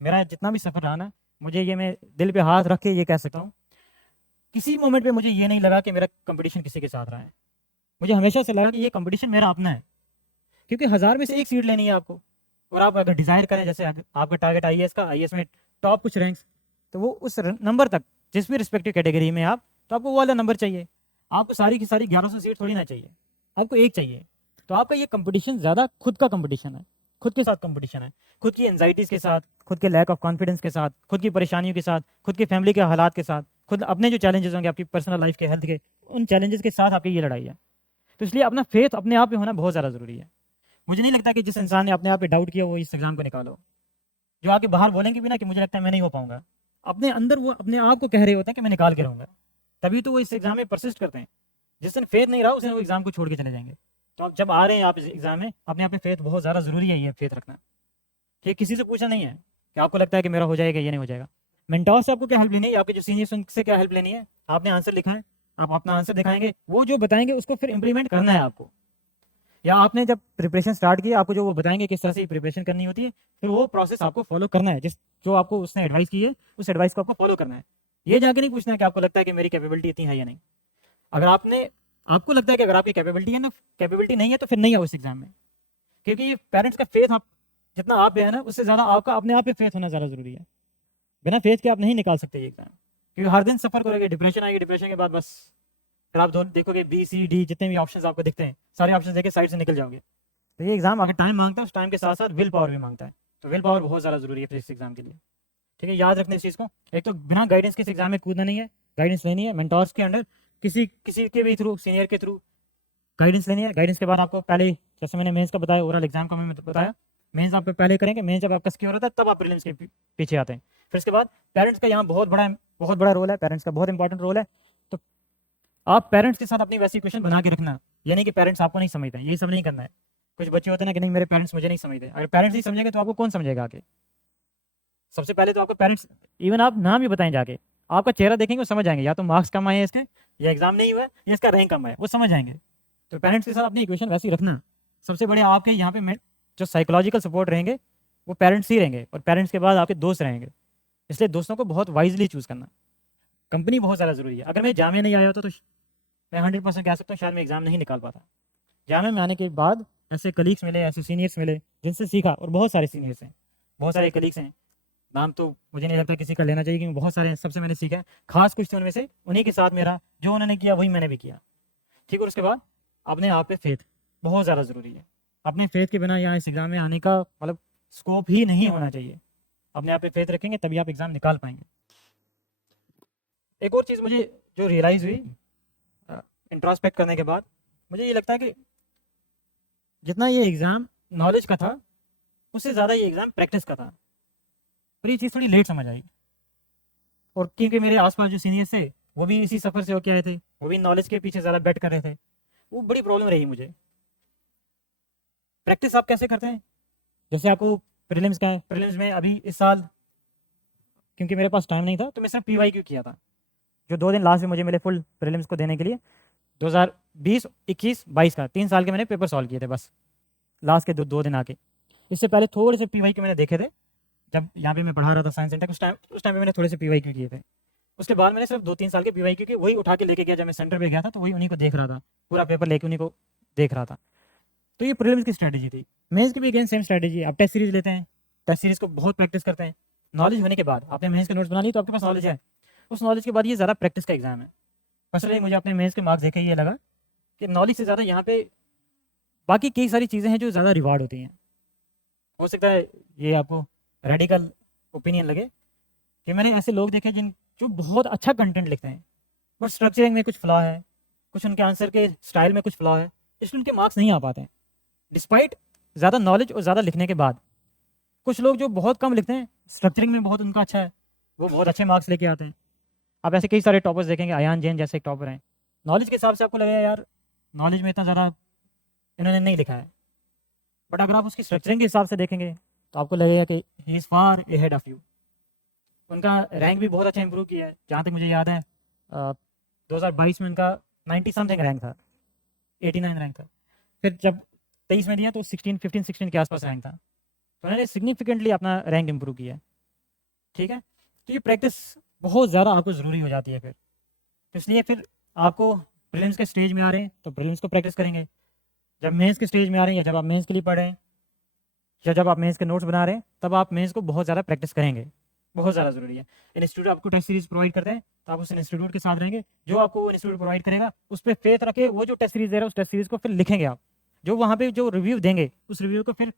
मेरा जितना भी सफर रहा ना, मुझे ये मैं दिल पे हाथ रख के ये कह सकता हूँ, किसी मोमेंट पे मुझे ये नहीं लगा कि मेरा कंपटीशन किसी के साथ रहा है। मुझे हमेशा से लगा कि ये कंपटीशन मेरा अपना है, क्योंकि 1000 में से एक सीट लेनी है आपको। और आप अगर डिजायर करें, जैसे आपका टारगेट आईएएस का, आईएएस में टॉप कुछ रैंक्स, तो वो उस नंबर तक जिस भी रिस्पेक्टिव कैटेगरी में आप, तो आपको वो वाला नंबर चाहिए। आपको सारी की सारी 1100 सीट थोड़ी ना चाहिए, आपको एक चाहिए। तो आपका ये कंपटीशन ज़्यादा खुद का कंपटीशन है, खुद के साथ कंपटीशन है, खुद की एंजाइटीज़ के साथ, खुद के लैक ऑफ कॉन्फिडेंस के साथ, खुद की परेशानियों के साथ, खुद की फैमिली के हालात के साथ, खुद अपने जो चैलेंजेस होंगे आपकी पर्सनल लाइफ के, हेल्थ के, उन चैलेंजेस के साथ आपकी ये लड़ाई है। तो इसलिए अपना फेथ अपने आप पे होना बहुत ज़्यादा ज़रूरी है। मुझे नहीं लगता कि जिस इंसान ने अपने आप पे डाउट किया वो इस एग्जाम को निकालो। जो आके बाहर बोलेंगे भी ना कि मुझे लगता है मैं नहीं हो पाऊंगा, अपने अंदर वो अपने आप को कह रहे होते हैं कि मैं निकाल के रहूंगा, तभी तो वो इस एग्जाम में परसिस्ट करते हैं। जिस दिन फेथ नहीं रहा उस दिन वो एग्जाम को छोड़ के चले जाएंगे। तो आप जब आ रहे हैं आप इस एग्जाम में, अपने आप पे फेथ बहुत ज़्यादा ज़रूरी है, ये फेथ रखना। ठीक, किसी से पूछना नहीं है कि आपको लगता है कि मेरा हो जाएगा, ये नहीं हो जाएगा। मेंटोर से आपको क्या हेल्प लेनी है, आपके जो सीनियर्स उनसे क्या हेल्प लेनी है। आपने आंसर लिखा है, आप अपना आंसर दिखाएंगे, वो जो बताएंगे उसको फिर इंप्लीमेंट करना है आपको। या आपने जब प्रिपरेशन स्टार्ट की, आपको जो वो बताएंगे किस तरह से प्रिपरेशन करनी होती है, फिर वो प्रोसेस आपको फॉलो करना है। जो आपको उसने एडवाइस की है उस एडवाइस को आपको फॉलो करना है। ये जाके नहीं पूछना है कि आपको लगता है कि मेरी कैपेबिलिटी इतनी है या नहीं। अगर आपको लगता है कि अगर आपकी कैपेबिलिटी है ना, कैपेबिलिटी नहीं है तो फिर नहीं है उस एग्जाम में। क्योंकि ये पेरेंट्स का फेथ आप जितना आप पे है ना, उससे ज़्यादा आपका अपने आप पे फेथ होना ज़्यादा जरूरी है। बिना फेथ के आप नहीं निकाल सकते ये एग्जाम, क्योंकि हर दिन सफर करोगे, डिप्रेशन आएगी, डिप्रेशन के बाद बस फिर आप देखोगे बी सी डी जितने भी ऑप्शंस आपको दिखते हैं, सारे ऑप्शंस देके साइड से निकल जाओगे। तो ये एग्जाम अगर टाइम मांगता है, उस टाइम के साथ साथ विल पावर भी मांगता है। तो विल पावर बहुत ज़्यादा जरूरी है फिर इस एग्जाम के लिए। ठीक है, याद रखने इस चीज़ को। एक तो बिना गाइडेंस के इस एग्जाम में कूदना नहीं है, गाइडेंस लेनी है मेंटोर्स के अंडर, किसी के भी थ्रू, सीनियर के थ्रू गाइडेंस लेनी है। गाइडेंस के बाद आपको पहले, जैसे मैंने मेंस का बताया, ओरल एग्जाम का मैंने बताया, मेंस आप पहले करेंगे। मेंस जब आपका सिक्योर होता है तब आप प्रीलिम्स के पीछे आते हैं। फिर इसके बाद पेरेंट्स का यहाँ बहुत बड़ा रोल है, पेरेंट्स का बहुत इंपॉर्टेंट रोल है। तो आप पेरेंट्स के साथ अपनी वैसी इक्वेशन बना के रखना, यानी कि पेरेंट्स आपको नहीं समझते, ये सब नहीं करना है। कुछ बच्चे होते हैं ना कि नहीं मेरे पेरेंट्स मुझे नहीं समझते। अगर पेरेंट्स नहीं समझेंगे तो आपको कौन समझेगा आगे? सबसे पहले तो आपको पेरेंट्स, इवन आप नाम भी बताएं जाके, आपका चेहरा देखेंगे वो समझ जाएंगे, या तो मार्क्स कम आए हैं इसके, या एग्जाम नहीं हुआ है, या इसका रैंक कम है, वो समझ जाएंगे। तो पेरेंट्स के साथ अपनी इक्वेशन वैसी रखना। सबसे बड़े आपके यहाँ पे जो साइकोलॉजिकल सपोर्ट रहेंगे वो पेरेंट्स ही रहेंगे, और पेरेंट्स के बाद आपके दोस्त रहेंगे। इसलिए दोस्तों को बहुत वाइजली चूज करना। कंपनी बहुत ज़्यादा ज़रूरी है। अगर मैं जामिया नहीं आया होता तो मैं 100% कह सकता हूँ शायद मैं एग्जाम नहीं निकाल पाता। जामिया में आने के बाद ऐसे कलीग्स मिले, ऐसे सीनियर्स मिले जिनसे सीखा, और बहुत सारे सीनियर्स हैं, बहुत सारे कलीग्स हैं, नाम तो मुझे नहीं लगता किसी का लेना चाहिए क्योंकि बहुत सारे हैं, सबसे मैंने सीखा है। खास कुछ थे उनमें से, उन्हीं के साथ मेरा जो उन्होंने किया वही मैंने भी किया। ठीक, और उसके बाद अपने आप पे फेथ बहुत ज़्यादा ज़रूरी है। अपने फेथ के बिना यहाँ इस एग्ज़ाम में आने का मतलब स्कोप ही नहीं होना चाहिए। अपने आप पे फेथ रखेंगे तभी आप एग्ज़ाम निकाल पाएंगे। एक और चीज़ मुझे जो रियलाइज़ हुई इंट्रोस्पेक्ट करने के बाद, मुझे ये लगता है कि जितना ये एग्ज़ाम नॉलेज का था उससे ज़्यादा ये एग्ज़ाम प्रैक्टिस का था। पर ये चीज़ थोड़ी लेट समझ आई, और क्योंकि मेरे आसपास जो सीनियर्स थे वो भी इसी सफ़र से होके आए थे, वो भी नॉलेज के पीछे ज़्यादा बैट कर रहे थे, वो बड़ी प्रॉब्लम रही मुझे। प्रैक्टिस आप कैसे करते हैं? जैसे आपको प्रीलिम्स का है, प्रीलिम्स में अभी इस साल क्योंकि मेरे पास टाइम नहीं था तो मैं सिर्फ PYQ किया था, जो 2 दिन लास्ट में मुझे मिले फुल प्रीलिम्स को देने के लिए। 2020, 21, 22 का 3 साल के मैंने पेपर सॉल्व किए थे बस, लास्ट के 2 दिन आके। इससे पहले थोड़े से PYQ मैंने देखे थे, जब यहाँ पे मैं पढ़ा रहा था साइंस सेंटर उस टाइम पे मैंने थोड़े से PYQ किए थे। उसके बाद मैंने सिर्फ 2-3 साल के PYQ के वही उठा के लेके गया, जब मैं सेंटर पे गया था तो वही उन्हीं को देख रहा था, पूरा पेपर लेके उन्हीं को देख रहा था। तो ये प्रीलिम्स की स्ट्रैटेजी थी। मेंस की भी अगेन सेम स्ट्रैटेजी। आप टेस्ट सीरीज लेते हैं, टेस्ट सीरीज को बहुत प्रैक्टिस करते हैं, नॉलेज होने के बाद आपने मेंस के नोट्स बना ली तो आपके पास नॉलेज है, उस नॉलेज के बाद ये ज़्यादा प्रैक्टिस का एग्जाम है। पर्सनली मुझे अपने मेंस के मार्क्स देखे ये लगा कि नॉलेज से ज़्यादा यहाँ पे बाकी कई सारी चीज़ें हैं जो ज़्यादा रिवार्ड होती हैं। हो सकता है ये आपको रेडिकल ओपिनियन लगे कि मैंने ऐसे लोग देखे जो बहुत अच्छा कंटेंट लिखते हैं बट स्ट्रक्चरिंग में कुछ फ्लॉ है, कुछ उनके आंसर के स्टाइल में कुछ फ्लॉ है, इसलिए उनके मार्क्स नहीं आ पाते हैं डिस्पाइट ज़्यादा नॉलेज और ज़्यादा लिखने के बाद। कुछ लोग जो बहुत कम लिखते हैं, स्ट्रक्चरिंग में बहुत उनका अच्छा है, वो बहुत अच्छे मार्क्स लेके आते हैं। आप ऐसे कई सारे टॉपर्स देखेंगे, अयान जैन जैसे एक टॉपर हैं, नॉलेज के हिसाब से आपको लगेगा यार नॉलेज में इतना ज़्यादा इन्होंने नहीं लिखा है, बट अगर आप उसकी स्ट्रक्चरिंग के हिसाब से देखेंगे तो आपको लगेगा कि he is far ahead of you. उनका रैंक भी बहुत अच्छा इंप्रूव किया है, जहाँ तक मुझे याद है 2022 में उनका 90 समथिंग रैंक था, 89 रैंक था। फिर जब 23 में दिया तो 16 के आसपास रैंक था, तो उन्होंने सिग्निफिकेंटली अपना रैंक इंप्रूव किया है। ठीक है, तो ये प्रैक्टिस बहुत ज़्यादा आपको ज़रूरी हो जाती है फिर, तो इसलिए फिर आपको प्रीलिम्स के स्टेज में आ रहे हैं तो प्रीलिम्स को प्रैक्टिस करेंगे, जब मेंस के स्टेज में आ रहे हैं या जब आप मेंस के लिए पढ़ रहे हैं या जब आप मेंस के नोट्स बना रहे हैं तब आप मेंस को बहुत ज़्यादा प्रैक्टिस करेंगे, बहुत ज़्यादा ज़रूरी है। इंस्टीट्यूट आपको टेस्ट सीरीज प्रोवाइड करते हैं तो आप उस इंस्टीट्यूट के साथ रहेंगे, जो आपको वो इंस्टीट्यूट प्रोवाइड करेगा उस पर फेथ रखे, वो जो टेस्ट सीरीज दे रहा है उस टेस्ट सीरीज को फिर लिखेंगे आप, जो वहाँ पे जो रिव्यू देंगे उस रिव्यू को फिर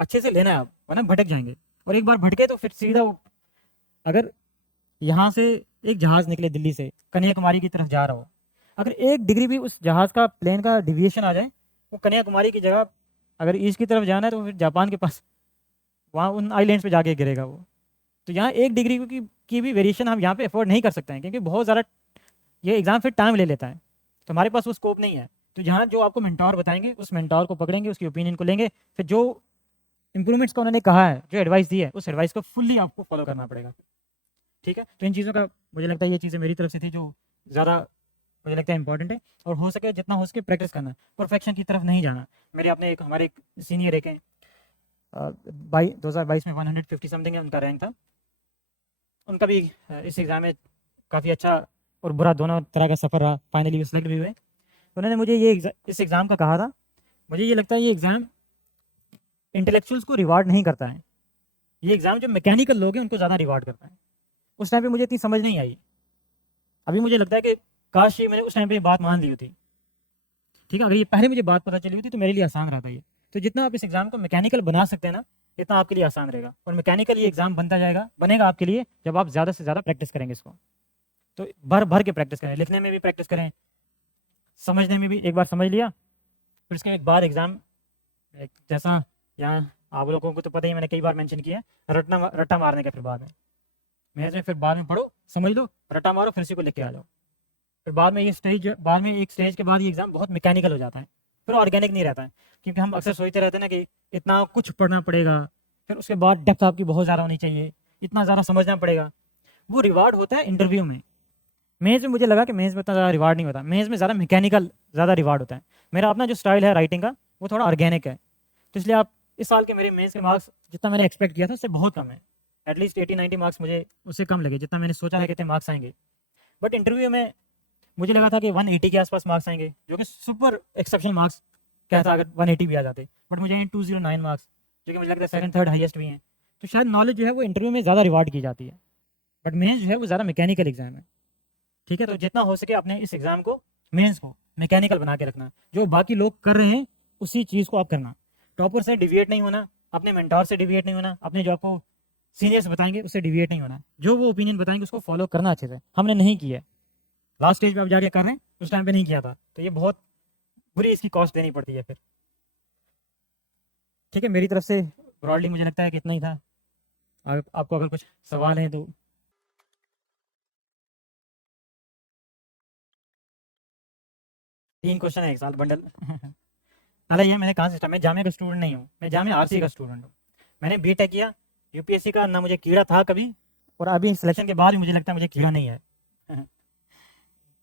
अच्छे से लेना है आप, वरना भटक जाएंगे। और एक बार भटके तो फिर सीधा वो, अगर यहाँ से एक जहाज़ निकले दिल्ली से कन्याकुमारी की तरफ जा रहा हो, अगर 1 डिग्री भी उस जहाज़ का प्लेन का डिविएशन आ जाए, वो कन्याकुमारी की जगह अगर ईस्ट की तरफ जाना है तो फिर जापान के पास वहाँ उन आइलैंड्स पे जाके गिरेगा वो। तो यहाँ 1 डिग्री की भी वेरिएशन हम यहाँ पे अफोर्ड नहीं कर सकते हैं, क्योंकि बहुत ज़्यादा ये एग्ज़ाम फिर टाइम ले लेता है, तो हमारे पास वो स्कोप नहीं है। तो जहाँ जो आपको मेंटोर बताएंगे उस मेंटोर को पकड़ेंगे, उसकी ओपिनियन को लेंगे, फिर जो इंप्रूवमेंट्स का उन्होंने कहा है, जो एडवाइस दी है, उस एडवाइस को फुल्ली आपको फॉलो करना पड़ेगा। ठीक है, तो इन चीज़ों का मुझे लगता है ये चीज़ें मेरी तरफ से थी जो ज़्यादा मुझे लगता है इंपॉर्टेंट है, और हो सके जितना हो सके प्रैक्टिस करना, परफेक्शन की तरफ नहीं जाना। मेरे अपने हमारे एक सीनियर एक हैं 2022 में 150 समथिंग है उनका रैंक था, उनका भी इस एग्ज़ाम में काफ़ी अच्छा और बुरा दोनों तरह का सफ़र रहा, फाइनली वो सिलेक्ट भी हुए। तो उन्होंने मुझे इस एग्ज़ाम का कहा था, मुझे ये लगता है ये एग्ज़ाम इंटेलेक्चुअल्स को रिवार्ड नहीं करता है, ये एग्ज़ाम जो मैकेनिकल लोग हैं उनको ज़्यादा रिवार्ड करता है। उस टाइम पे मुझे इतनी समझ नहीं आई, अभी मुझे लगता है कि काश ये मैंने उस टाइम पे बात मान ली होती। ठीक है, अगर ये पहले मुझे बात पता चली होती तो मेरे लिए आसान रहता ये। तो जितना आप इस एग्ज़ाम को मैकेनिकल बना सकते हैं ना, इतना आपके लिए आसान रहेगा, और मैकेनिकल ये एग्ज़ाम बनेगा आपके लिए जब आप ज़्यादा से ज़्यादा प्रैक्टिस करेंगे इसको। तो भर भर के प्रैक्टिस करें, लिखने में भी प्रैक्टिस करें, समझने में भी। एक बार समझ लिया फिर उसके बाद एग्ज़ाम, जैसा यहाँ आप लोगों को तो पता ही, मैंने कई बार मेंशन किया है, रट्टा मारने के फिर बाद में मैथ में, फिर बाद में पढ़ो, समझ लो, रट्टा मारो, फिर उसी को लिख के आ जाओ। फिर बाद में एक स्टेज के बाद ये एग्ज़ाम बहुत मैकेनिकल हो जाता है, फिर ऑर्गेनिक नहीं रहता है, क्योंकि हम अक्सर सोचते रहते हैं ना कि इतना कुछ पढ़ना पड़ेगा, फिर उसके बाद डेप्थ आपकी बहुत ज़्यादा होनी चाहिए, इतना ज़्यादा समझना पड़ेगा। वो रिवार्ड होता है इंटरव्यू में। मेंस में मुझे लगा कि मेंस में इतना ज़्यादा रिवार्ड नहीं होता, मेंस में ज़्यादा मैकेनिकल ज़्यादा रिवार्ड होता है। मेरा अपना जो स्टाइल है राइटिंग का वो थोड़ा ऑर्गेनिक है, तो इसलिए आप इस साल के मेरे मेंस के मार्क्स जितना मैंने एक्सपेक्ट किया था उससे बहुत कम है, एटलीस्ट 80-90 मार्क्स मुझे उससे कम लगे जितना मैंने सोचा था कितने मार्क्स आएंगे। बट इंटरव्यू में मुझे लगा था कि 180 के आसपास मार्क्स आएंगे, जो कि सुपर एक्सेप्शनल मार्क्स क्या था अगर 180 भी आ जाते, बट मुझे 209 मार्क्स, जो कि मुझे लगता है सेकंड थर्ड हाईएस्ट भी हैं। तो शायद नॉलेज जो है वो इंटरव्यू में ज़्यादा रिवार्ड की जाती है, बट मेंस जो है वो ज़्यादा मैकेनिकल एग्जाम है। ठीक है, तो जितना हो सके अपने इस एग्ज़ाम को, मेंस को मैकेनिकल बना के रखना, जो बाकी लोग कर रहे हैं उसी चीज़ को आप करना, टॉपर से डिविएट नहीं होना, अपने मेंटोर से डिविएट नहीं होना, अपने जो आपको सीनियर्स बताएंगे उससे डिविएट नहीं होना, जो वो ओपिनियन बताएंगे उसको फॉलो करना अच्छे से। हमने नहीं किया है, लास्ट स्टेज पे आप जाके कर रहे हैं, उस टाइम पे नहीं किया था, तो ये बहुत बुरी इसकी कॉस्ट देनी पड़ती है फिर। ठीक है, मेरी तरफ से ब्रॉडली मुझे लगता है कि इतना ही था। आपको अगर कुछ सवाल है तो। तीन क्वेश्चन है एक साल बंडल। पहले ये मैंने कहाँ से, मैं जामिया का स्टूडेंट नहीं हूँ, मैं जामिया आरसी का स्टूडेंट हूँ। मैंने बीटेक किया, यूपीएससी का ना मुझे कीड़ा था कभी, और अभी सिलेक्शन के बाद भी मुझे लगता है मुझे कीड़ा नहीं है।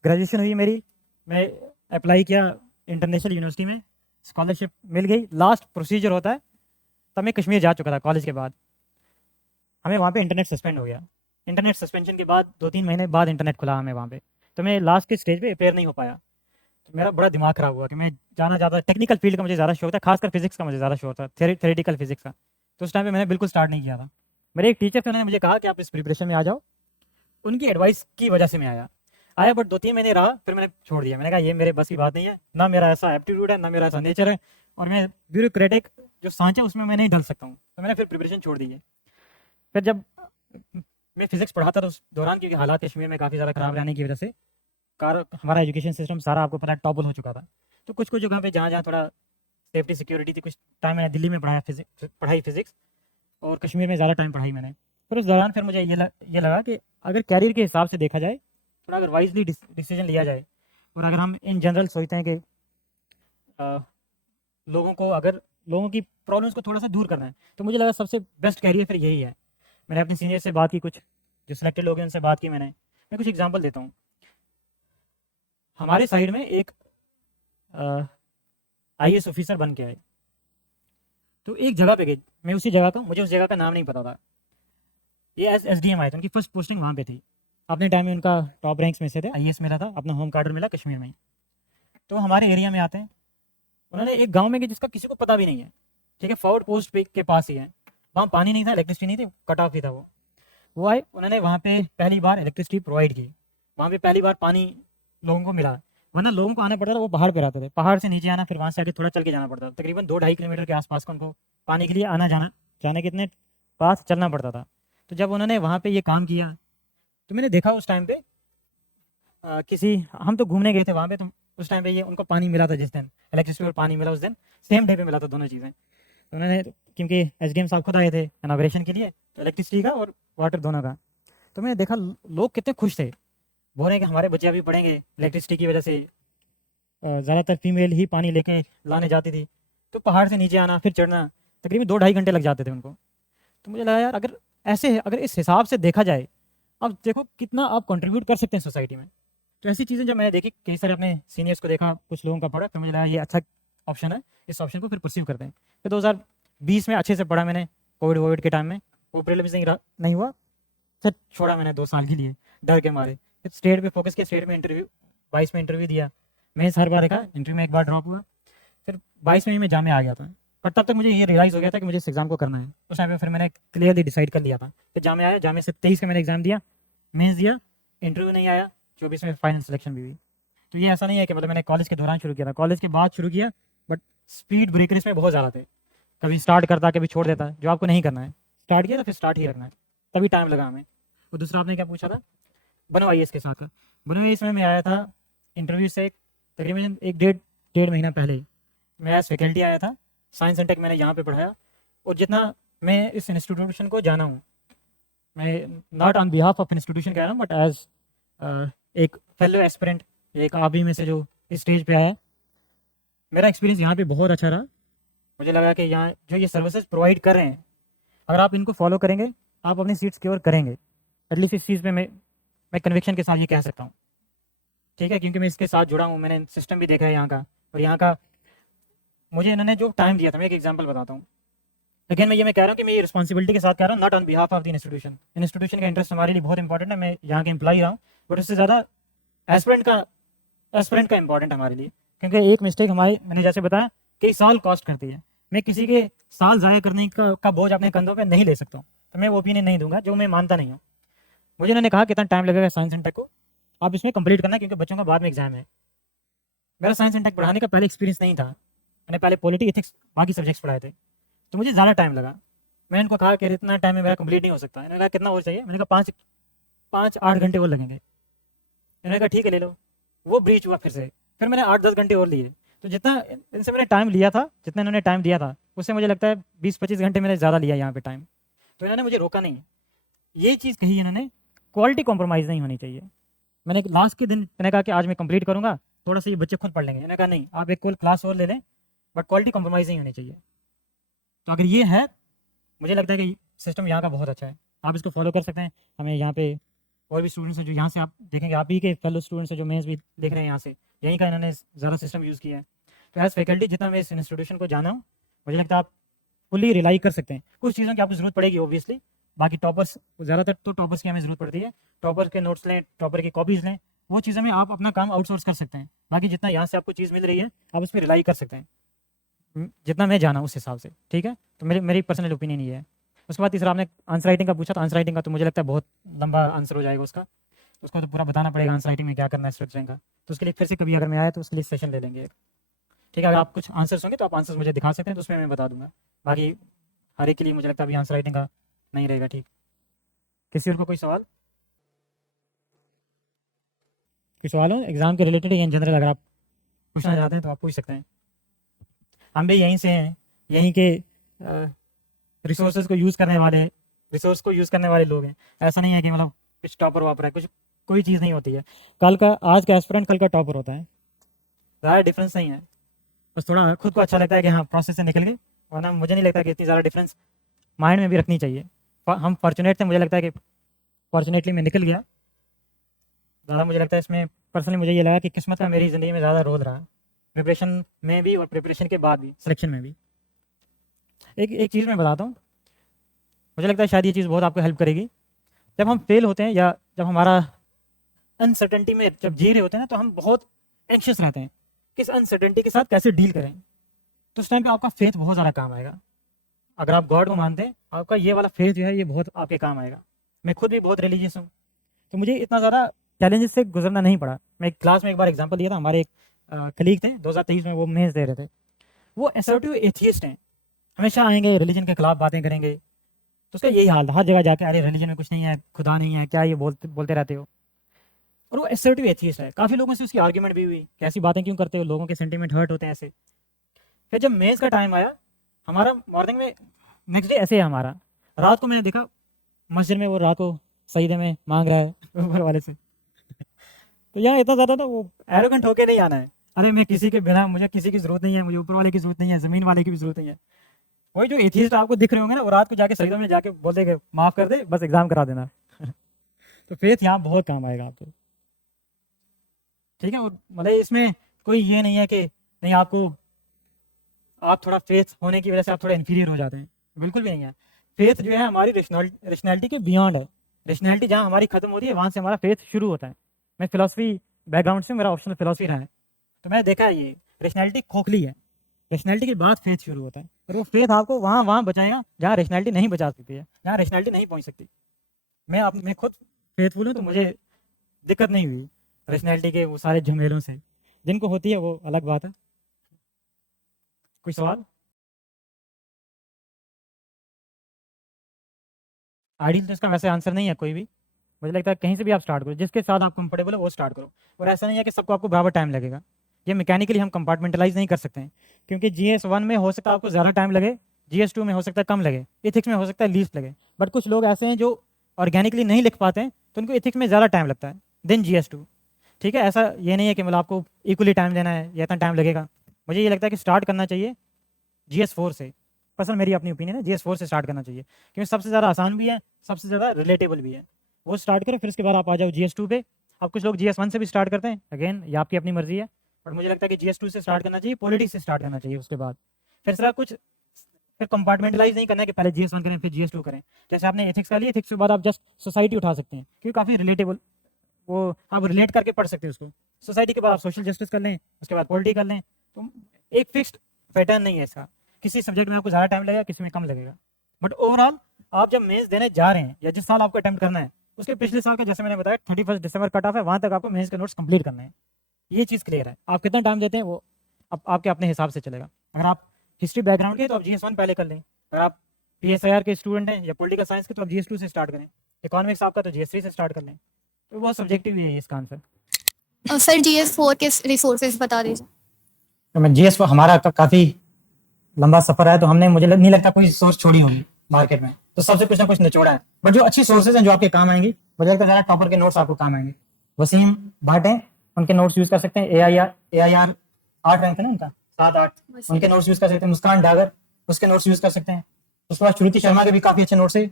ग्रेजुएशन हुई मेरी, मैं अप्लाई किया इंटरनेशनल यूनिवर्सिटी में, स्कॉलरशिप मिल गई, लास्ट प्रोसीजर होता है, तब मैं कश्मीर जा चुका था कॉलेज के बाद। हमें वहाँ पे इंटरनेट सस्पेंड हो गया। इंटरनेट सस्पेंशन के बाद 2-3 महीने बाद इंटरनेट खुला हमें वहाँ पे, तो मैं लास्ट के स्टेज पे अपेयर नहीं हो पाया। तो मेरा बड़ा दिमाग ख़राब हुआ कि मैं जाना ज़्यादा टेक्निकल फील्ड का मुझे ज़्यादा शौक था, खासकर फिजिक्स का मुझे ज़्यादा शौक था, थ्योरेटिकल फिजिक्स का। तो उस टाइम पे मैंने बिल्कुल स्टार्ट नहीं किया था। मेरे एक टीचर थे, उन्होंने मुझे कहा कि आप इस प्रिपरेशन में आ जाओ। उनकी एडवाइस की वजह से मैं आया बट 2-3 महीने रहा, फिर मैंने छोड़ दिया। मैंने कहा ये मेरे बस की बात नहीं है, ना मेरा ऐसा एप्टीट्यूड है, ना मेरा ऐसा नेचर है, और मैं ब्यूरोक्रेटिक जो सांचा उसमें मैं नहीं ढल सकता हूँ। तो मैंने फिर प्रिपरेशन छोड़ दी है। फिर जब मैं फिजिक्स पढ़ाता था उस दौरान, क्योंकि हालात कश्मीर में काफ़ी ज़्यादा ख़राब रहने की वजह से हमारा एजुकेशन सिस्टम सारा आपको पता है टॉपल हो चुका था। तो कुछ कुछ जगह पे जहाँ थोड़ा सेफ्टी सिक्योरिटी थी, कुछ टाइम मैंने दिल्ली में पढ़ाई फिजिक्स, और कश्मीर में ज़्यादा टाइम पढ़ाई मैंने। फिर उस दौरान फिर मुझे ये लगा कि अगर कैरियर के हिसाब से देखा जाए, थोड़ा अगर वाइजली डिसीजन लिया जाए, और अगर हम इन जनरल सोचते हैं कि लोगों की प्रॉब्लम्स को थोड़ा सा दूर करना है, तो मुझे लगा सबसे बेस्ट कैरियर फिर यही है। मैंने अपने सीनियर से बात की, कुछ जो सिलेक्टेड लोग हैं उनसे बात की मैं कुछ एग्जांपल देता हूँ। हमारे साइड में एक IAS ऑफिसर बन के आए, तो एक जगह पे गए, मैं उसी जगह का, मुझे उस जगह का नाम नहीं पता था। ये SDM आए थे, उनकी फर्स्ट पोस्टिंग वहाँ पे थी। अपने टाइम में उनका टॉप रैंक्स में से थे, IAS मिला था, अपना होम कार्डर मिला कश्मीर में ही। तो हमारे एरिया में आते हैं, उन्होंने एक गांव में कि जिसका किसी को पता भी नहीं है, ठीक है, फॉरवर्ड पोस्ट पे के पास ही है, वहाँ पानी नहीं था, इलेक्ट्रिसिटी नहीं थी, कट ऑफ ही था वो आए, उन्होंने वहाँ पे पहली बार इलेक्ट्रिसिटी प्रोवाइड की, वहाँ पे पहली बार पानी लोगों को मिला। वरना लोगों को आना पड़ता था, वो पहाड़ पे रहते थे, पहाड़ से नीचे आना, फिर वहाँ से आके थोड़ा चल के जाना पड़ता था, तकरीबन 2-2.5 किलोमीटर के आसपास का उनको पानी के लिए आना जाने के इतने पास चलना पड़ता था। तो जब उन्होंने वहाँ पे ये काम किया, तो मैंने देखा उस टाइम पे हम तो घूमने गए थे वहाँ पे, तो उस टाइम पे ये उनको पानी मिला था, जिस दिन इलेक्ट्रिसिटी और पानी मिला उस दिन सेम डे पे मिला था, दोनों चीज़ें। तो उन्होंने, क्योंकि SDM साहब खुद आए थे इनाग्रेशन के लिए, तो इलेक्ट्रिसिटी का और वाटर दोनों का, तो मैंने देखा लोग कितने खुश थे, बोल रहे हैं कि हमारे बच्चे अभी पढ़ेंगे। इलेक्ट्रिसिटी की वजह से ज़्यादातर फीमेल ही पानी लेके लाने जाती थी, तो पहाड़ से नीचे आना फिर चढ़ना तकरीबन 2-2.5 घंटे लग जाते थे उनको। तो मुझे लगा यार, अगर इस हिसाब से देखा जाए, अब देखो कितना आप कंट्रीब्यूट कर सकते हैं सोसाइटी में। तो ऐसी चीज़ें जब मैंने देखी, कई सारे अपने सीनियर्स को देखा, कुछ लोगों का पढ़ा, तो मुझे लगा ये अच्छा ऑप्शन है, इस ऑप्शन को फिर परस्यू करते हैं। फिर 2020 में अच्छे से पढ़ा मैंने, कोविड के टाइम में वो प्रीलिम्स नहीं हुआ, फिर छोड़ा मैंने 2 साल के लिए डर के मारे। फिर स्टेट पे फोकस किया, स्टेट में इंटरव्यू 22 में इंटरव्यू दिया, मैं हर बार देखा, इंटरव्यू में एक बार ड्रॉप हुआ, फिर 22 में ही मैं जामे आ गया था। पर तब तक मुझे ये रियलाइज़ हो गया था कि मुझे इस एग्ज़ाम को करना है। उस टाइम पे फिर मैंने क्लियरली डिसाइड कर लिया था। फिर जामे आया, जामे से 23 का मैंने एग्ज़ाम दिया, मेंस दिया, इंटरव्यू नहीं आया, 24 में फाइनल सिलेक्शन भी हुई। तो ये ऐसा नहीं है कि मतलब मैंने कॉलेज के दौरान शुरू किया था, कॉलेज के बाद शुरू किया, बट स्पीड ब्रेकर इसमें बहुत ज़्यादा थे, कभी स्टार्ट करता कभी छोड़ देता, जो आपको नहीं करना है। स्टार्ट किया तो फिर स्टार्ट ही रखना है, तभी टाइम लगा हमें। और दूसरा आपने क्या पूछा था, बनो IAS के साथ का। बनो IAS में मैं आया था इंटरव्यू से तकरीबन 1-1.5 महीना पहले। मैं एज फैकल्टी आया था, साइंस एंड टेक मैंने यहाँ पे पढ़ाया, और जितना मैं इस इंस्टीट्यूशन को जाना हूँ, मैं not on behalf of institution कह रहा हूँ, बट एज एक फेलो एस्पिरेंट, एक आप ही में से जो इस स्टेज पे आया, मेरा एक्सपीरियंस यहाँ पे बहुत अच्छा रहा। मुझे लगा कि यहाँ जो ये सर्विसेज प्रोवाइड कर रहे हैं, अगर आप इनको फॉलो करेंगे, आप अपनी सीट सिक्योर करेंगे। एटलीस्ट इस चीज़ में मैं कन्विक्शन के साथ ये कह सकता हूँ, ठीक है, क्योंकि मैं इसके साथ जुड़ा हूँ, मैंने सिस्टम भी देखा है यहाँ का, और यहाँ का मुझे इन्होंने जो टाइम दिया था, मैं एक एग्जांपल बताता हूँ। लेकिन मैं कह रहा हूँ कि मैं ये रिस्पॉन्सिबिलिटी के साथ कह रहा हूँ, not on behalf of the institution का इंटरेस्ट हमारे लिए बहुत इंपॉर्टेंट है, मैं यहाँ के एम्प्लॉई रहा हूँ, बट उससे ज़्यादा एस्पिरेंट का इंपॉर्टेंट है हमारे लिए, क्योंकि एक मिस्टेक हमारी, मैंने जैसे बताया, कई साल कॉस्ट करती है। मैं किसी के साल ज़ाया करने का बोझ अपने कंधों पर नहीं ले सकता हूँ, तो मैं वो ओपिनियन नहीं दूंगा जो मैं मानता नहीं हूँ। मुझे उन्होंने कहा कितना टाइम लगेगा साइंस एंड टेक को, आप इसमें कंप्लीट करना, क्योंकि बच्चों का बाद में एग्जाम है। मेरा साइंस एंड टेक पढ़ाने का पहले एक्सपीरियंस नहीं था, मैंने पहले पॉलिटी, एथिक्स, बाकी सब्जेक्ट्स पढ़ाए थे, तो मुझे ज़्यादा टाइम लगा। मैंने इनको कहा कि इतना टाइम में मेरा कंप्लीट नहीं हो सकता। इन्होंने कहा कितना और चाहिए, मैंने कहा 5-8 घंटे और लगेंगे। इन्होंने कहा ठीक है ले लो, वो ब्रीच हुआ फिर मैंने 8-10 घंटे और लिए। तो जितना इनसे मैंने टाइम लिया था, जितना इन्होंने टाइम दिया था, उससे मुझे लगता है 20-25 घंटे मैंने ज़्यादा लिया यहाँ पे टाइम। तो इन्होंने मुझे रोका नहीं। ये चीज़ कही इन्होंने, क्वालिटी कॉम्प्रोमाइज़ नहीं होनी चाहिए। मैंने लास्ट के दिन मैंने कहा कि आज मैं कंप्लीट करूँगा, थोड़ा सा ये बच्चे खुद पढ़ लेंगे। इन्होंने कहा नहीं, आप एक कोई क्लास और ले लें, बट क्वालिटी कॉम्प्रोमाइज़ नहीं होनी चाहिए। तो अगर ये है, मुझे लगता है कि सिस्टम यहाँ का बहुत अच्छा है, आप इसको फॉलो कर सकते हैं। हमें यहाँ पे और भी स्टूडेंट्स हैं जो यहाँ से आप देखेंगे, आप ही के फेलो स्टूडेंट्स हैं जो मेंस भी देख रहे हैं यहाँ से, यहीं का इन्होंने ज़्यादा सिस्टम यूज़ किया है। तो एज फैकल्टी जितना मैं इस इंस्टीट्यूशन को जाना हूँ, मुझे लगता है आप फुली रिलाई कर सकते हैं। कुछ चीज़ों की आपको ज़रूरत पड़ेगी ऑब्वियसली, बाकी टॉपर्स, ज़्यादातर तो टॉपर्स की हमें ज़रूरत पड़ती है, टॉपर के नोट्स लें, टॉपर की कॉपीज़ लें, वो चीज़ों में आप अपना काम आउटसोर्स कर सकते हैं। बाकी जितना यहाँ से आपको चीज़ मिल रही है आप उस पर रिलाई कर सकते हैं, जितना मैं जाना उस हिसाब से, ठीक है। तो मेरी पर्सनल ओपिनियन ये है। उसके बाद तीसरा आपने आंसर राइटिंग का पूछा, तो आंसर राइटिंग का तो मुझे लगता है बहुत लंबा आंसर हो जाएगा उसका, उसको तो पूरा बताना पड़ेगा आंसर राइटिंग में क्या करना है स्ट्रक्चरिंग का। तो उसके लिए फिर से कभी अगर मैं आया तो उसके लिए सेशन ले लेंगे एक, ठीक है। अगर आप कुछ आंसर्स होंगे तो आप आंसर्स मुझे दिखा सकते हैं, तो उसमें मैं बता दूंगा। बाकी हर एक के लिए मुझे लगता है अभी आंसर राइटिंग का नहीं रहेगा, ठीक। किसी और को कोई सवाल, कोई सवाल हो एग्जाम के रिलेटेड या इन जनरल अगर आप पूछना चाहते हैं तो आप पूछ सकते हैं। हम भी यहीं से हैं, यहीं के रिसोर्सेज को यूज़ करने वाले, रिसोर्स को यूज़ करने वाले लोग हैं। ऐसा नहीं है कि मतलब कुछ टॉपर वापर है, कुछ कोई चीज़ नहीं होती है। कल का, आज का एस्पिरेंट कल का टॉपर होता है, ज़्यादा डिफरेंस नहीं है। बस थोड़ा खुद को अच्छा लगता है कि हाँ प्रोसेस से निकल गए, वरना मुझे नहीं लगता कि इतनी ज़्यादा डिफरेंस माइंड में भी रखनी चाहिए। हम फॉर्चुनेट थे, मुझे लगता है कि फॉर्चुनेटली मैं निकल गया। ज़्यादा मुझे लगता है इसमें पर्सनली मुझे ये लगा कि किस्मत का मेरी ज़िंदगी में ज़्यादा रोल रहा, प्रिपरेशन में भी और प्रिपरेशन के बाद भी, सिलेक्शन में भी। एक चीज़ मैं बताता हूँ, मुझे लगता है शायद ये चीज़ बहुत आपको हेल्प करेगी। जब हम फेल होते हैं या जब हमारा अनसर्टेनिटी में जब जी रहे होते हैं ना, तो हम बहुत एंशियस रहते हैं किस अनसर्टेनिटी के साथ कैसे डील करें। तो उस टाइम पे आपका फेथ बहुत ज़्यादा काम आएगा। अगर आप गॉड को मानते हैं, आपका ये वाला फेथ जो है ये बहुत आपके काम आएगा। मैं खुद भी बहुत रिलीजियस हूँ, तो मुझे इतना ज़्यादा चैलेंजेस से गुजरना नहीं पड़ा। मैं क्लास में एक बार एग्जाम्पल दिया था, हमारे एक कलीग थे 2023 में, वो मेंस दे रहे थे। वो असर्टिव एथियस्ट हैं, हमेशा आएंगे रिलीजन के खिलाफ बातें करेंगे। तो उसका यही हाल था, हर जगह जाके अरे रिलीजन में कुछ नहीं है, खुदा नहीं है, क्या ये बोलते रहते हो। और वो असर्टिव एथियस्ट है। काफ़ी लोगों से उसकी आर्ग्यूमेंट भी हुई कि ऐसी बातें क्यों करते हो, लोगों के सेंटीमेंट हर्ट होते हैं ऐसे। फिर जब मेंस का टाइम आया, हमारा मॉर्निंग में नेक्स्ट डे ऐसे है हमारा, रात को मैंने देखा मस्जिद में वो रात को सईदे में मांग रहा है ऊपर वाले से। तो यहाँ इतना ज़्यादा था, वो एरोगेंट होके नहीं आना है, अरे मैं किसी के बिना, मुझे किसी की ज़रूरत नहीं है, मुझे ऊपर वाले की ज़रूरत नहीं है, ज़मीन वाले की भी ज़रूरत नहीं है। वही जो एथियस्ट आपको दिख रहे होंगे ना, वो रात को जाके सईदों में जाके बोल देंगे माफ़ कर दे, बस एग्ज़ाम करा देना। तो फेथ यहाँ बहुत काम आएगा आपको, ठीक है। और मतलब इसमें कोई ये नहीं है कि नहीं आपको, आप थोड़ा फेथ होने की वजह से आप थोड़ा इन्फीरियर हो जाते हैं, बिल्कुल भी नहीं है। फेथ जो है हमारी रेशनैलिटी के बियॉन्ड है। रेशनैलिटी जहाँ हमारी खत्म होती है, वहाँ से हमारा फेथ शुरू होता है। मैं फिलोसफी बैकग्राउंड से, मेरा ऑप्शनल फिलोसफी रहा है, तो मैंने देखा है ये रेशनैलिटी खोखली है। रेशनैलिटी के बाद फेथ शुरू होता है, और वो फेथ आपको वहाँ बचाएगा जहाँ रेशनैलिटी नहीं बचा सकती है, जहाँ रेशनैलिटी नहीं पहुँच सकती। मैं खुद फेथफुल हूँ, तो मुझे दिक्कत नहीं हुई रेशनैलिटी के वो सारे झमेलों से। जिनको होती है वो अलग बात है। कोई सवाल? आइडियल तो इसका वैसे आंसर नहीं है कोई भी। मुझे लगता है कहीं से भी आप स्टार्ट करो, जिसके साथ आप कंफर्टेबल हो वो स्टार्ट करो। और ऐसा नहीं है कि सबको आपको बराबर टाइम लगेगा, ये मैकेनिकली हम कंपार्टमेंटलाइज नहीं कर सकते हैं, क्योंकि GS1 में हो सकता है आपको ज़्यादा टाइम लगे, GS2 में हो सकता है कम लगे, इथिक्स में हो सकता है लीस्ट लगे। बट कुछ लोग ऐसे हैं जो ऑर्गेनिकली नहीं लिख पाते हैं, तो उनको इथिक्स में ज़्यादा टाइम लगता है देन GS2, ठीक है। ऐसा ये नहीं है कि मतलब आपको इक्वली टाइम लेना है या इतना टाइम लगेगा। मुझे ये लगता है कि स्टार्ट करना चाहिए GS4 से, पर्सनल मेरी अपनी ओपिनियन है, GS4 से स्टार्ट करना चाहिए, क्योंकि सबसे ज़्यादा आसान भी है, सबसे ज़्यादा रिलेटेबल भी है। वो स्टार्ट करो, फिर उसके बाद आप आ जाओ GS2 पे। अब कुछ लोग GS1 से भी स्टार्ट करते हैं, अगेन ये आपकी अपनी मर्जी है, बट मुझे लगता है कि GS2 से स्टार्ट करना चाहिए, पॉलिटिक्स से स्टार्ट करना चाहिए। उसके बाद फिर सर कुछ फिर कंपार्टमेंटलाइज नहीं करना है कि पहले GS1 करें फिर GS2 करें। जैसे आपने एथिक्स का लिया, एथिक्स के बाद आप जस्ट सोसाइटी उठा सकते हैं, क्योंकि काफ़ी रिलेटेबल, वो आप रिलेट करके पढ़ सकते हैं उसको। सोसाइटी के बाद आप सोशल जस्टिस कर लें, उसके बाद पॉलिटी कर लें। तो एक फिक्स्ड पैटर्न नहीं है इसका, किसी सब्जेक्ट में आपको ज़्यादा टाइम लगेगा, किसी में कम लगेगा। बट ओवरऑल आप जब मेंस देने जा रहे हैं या जिस साल आपको अटेम्प्ट करना है, उसके पिछले साल का जैसे मैंने बताया 31 दिसंबर कट ऑफ है, वहाँ तक आपको मेंस के नोट्स कंप्लीट करने हैं। ये चीज़ क्लियर है। आप कितना टाइम देते हैं वो अब आपके अपने हिसाब से चलेगा। अगर आप हिस्ट्री बैकग्राउंड के तो आप GS1 पहले कर लें, अगर आप PSIR के स्टूडेंट हैं या पॉलिटिकल साइंस के तो आप GS2 से स्टार्ट करें, इकोनॉमिक्स आपका तो GS3 से स्टार्ट कर लें। तो बहुत सब्जेक्टिव है इसका आंसर। सर GS4 के रिसोर्सेज बता दीजिए। तो मैं GS4 हमारा काफ़ी लंबा सफ़र है, तो हमने मुझे नहीं लगता कोई सोर्स छोड़ी होगी मार्केट में, तो सबसे कुछ ना कुछ निचोड़ा है। बट जो अच्छी सोर्सेज हैं जो आपके काम आएंगी, मुझे लगता है ज़्यादा टॉपर के नोट्स आपको काम आएंगे। वसीम भाट हैं, उनके नोट्स यूज़ कर सकते हैं। AIR 8 रैंक है ना उनका, 7-8, उनके नोट्स यूज़ कर सकते हैं। मुस्कान डागर, उसके नोट्स यूज़ कर सकते हैं। उसके बाद श्रुति शर्मा के भी काफ़ी अच्छे नोट्स है,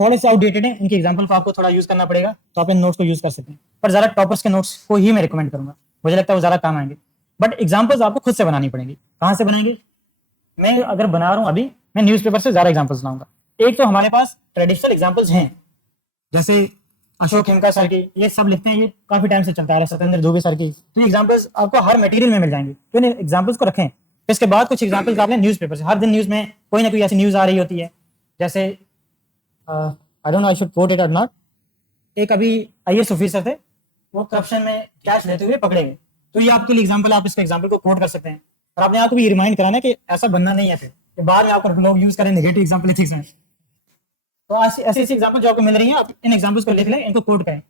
थोड़े से आउटडेटेड हैं, उनके एग्जाम्पल को आपको थोड़ा यूज़ करना पड़ेगा, तो आप इन नोट्स को यूज़ कर सकते हैं। पर ज़्यादा टॉपर्स के नोट्स को ही मैं रिकमेंड करूँगा, मुझे लगता है वो ज़्यादा काम आएंगे। बट एग्जाम्पल्स आपको खुद से बनानी पड़ेंगी। कहाँ से बनाएंगे? मैं अगर बना रहा हूँ अभी, मैं न्यूज़पेपर से ज़्यादा एग्जाम्पल्स लाऊंगा, एक तो हमारे पास ट्रेडिशनल एग्जाम्पल्स हैं, जैसे अशोक हिमका सर की, ये सब लिखते हैं, ये काफी टाइम से चलता आ रहा है, सत्येंद्र दुबे सर की। तो ये एग्जाम्पल्स आपको हर मटेरियल में मिल जाएंगे, तो इन एग्जाम्पल्स को रखें। फिर इसके बाद कुछ एग्जाम्पल्स आपने न्यूज़पेपर से, हर दिन न्यूज़ में कोई ना कोई ऐसी न्यूज़ आ रही होती है, जैसे I don't know I should quote it और नॉट। एक अभी IAS ऑफिसर थे, वो करप्शन में कैश लेते हुए पकड़े गए, तो ये आपके लिए एग्जाम्पल, आप इसके एग्जाम्पल को कोट कर सकते हैं और अपने आप को भी रिमाइंड कराना है कि ऐसा बनना नहीं है, फिर कि बाद में आपको लोग यूज करें नेगेटिव एग्जाम्पल एथिक्स में। तो ऐसी ऐसी एग्जाम्पल जो आपको मिल रही है, आप इन एग्जाम्पल्स को लिख लें, इनको कोट करें।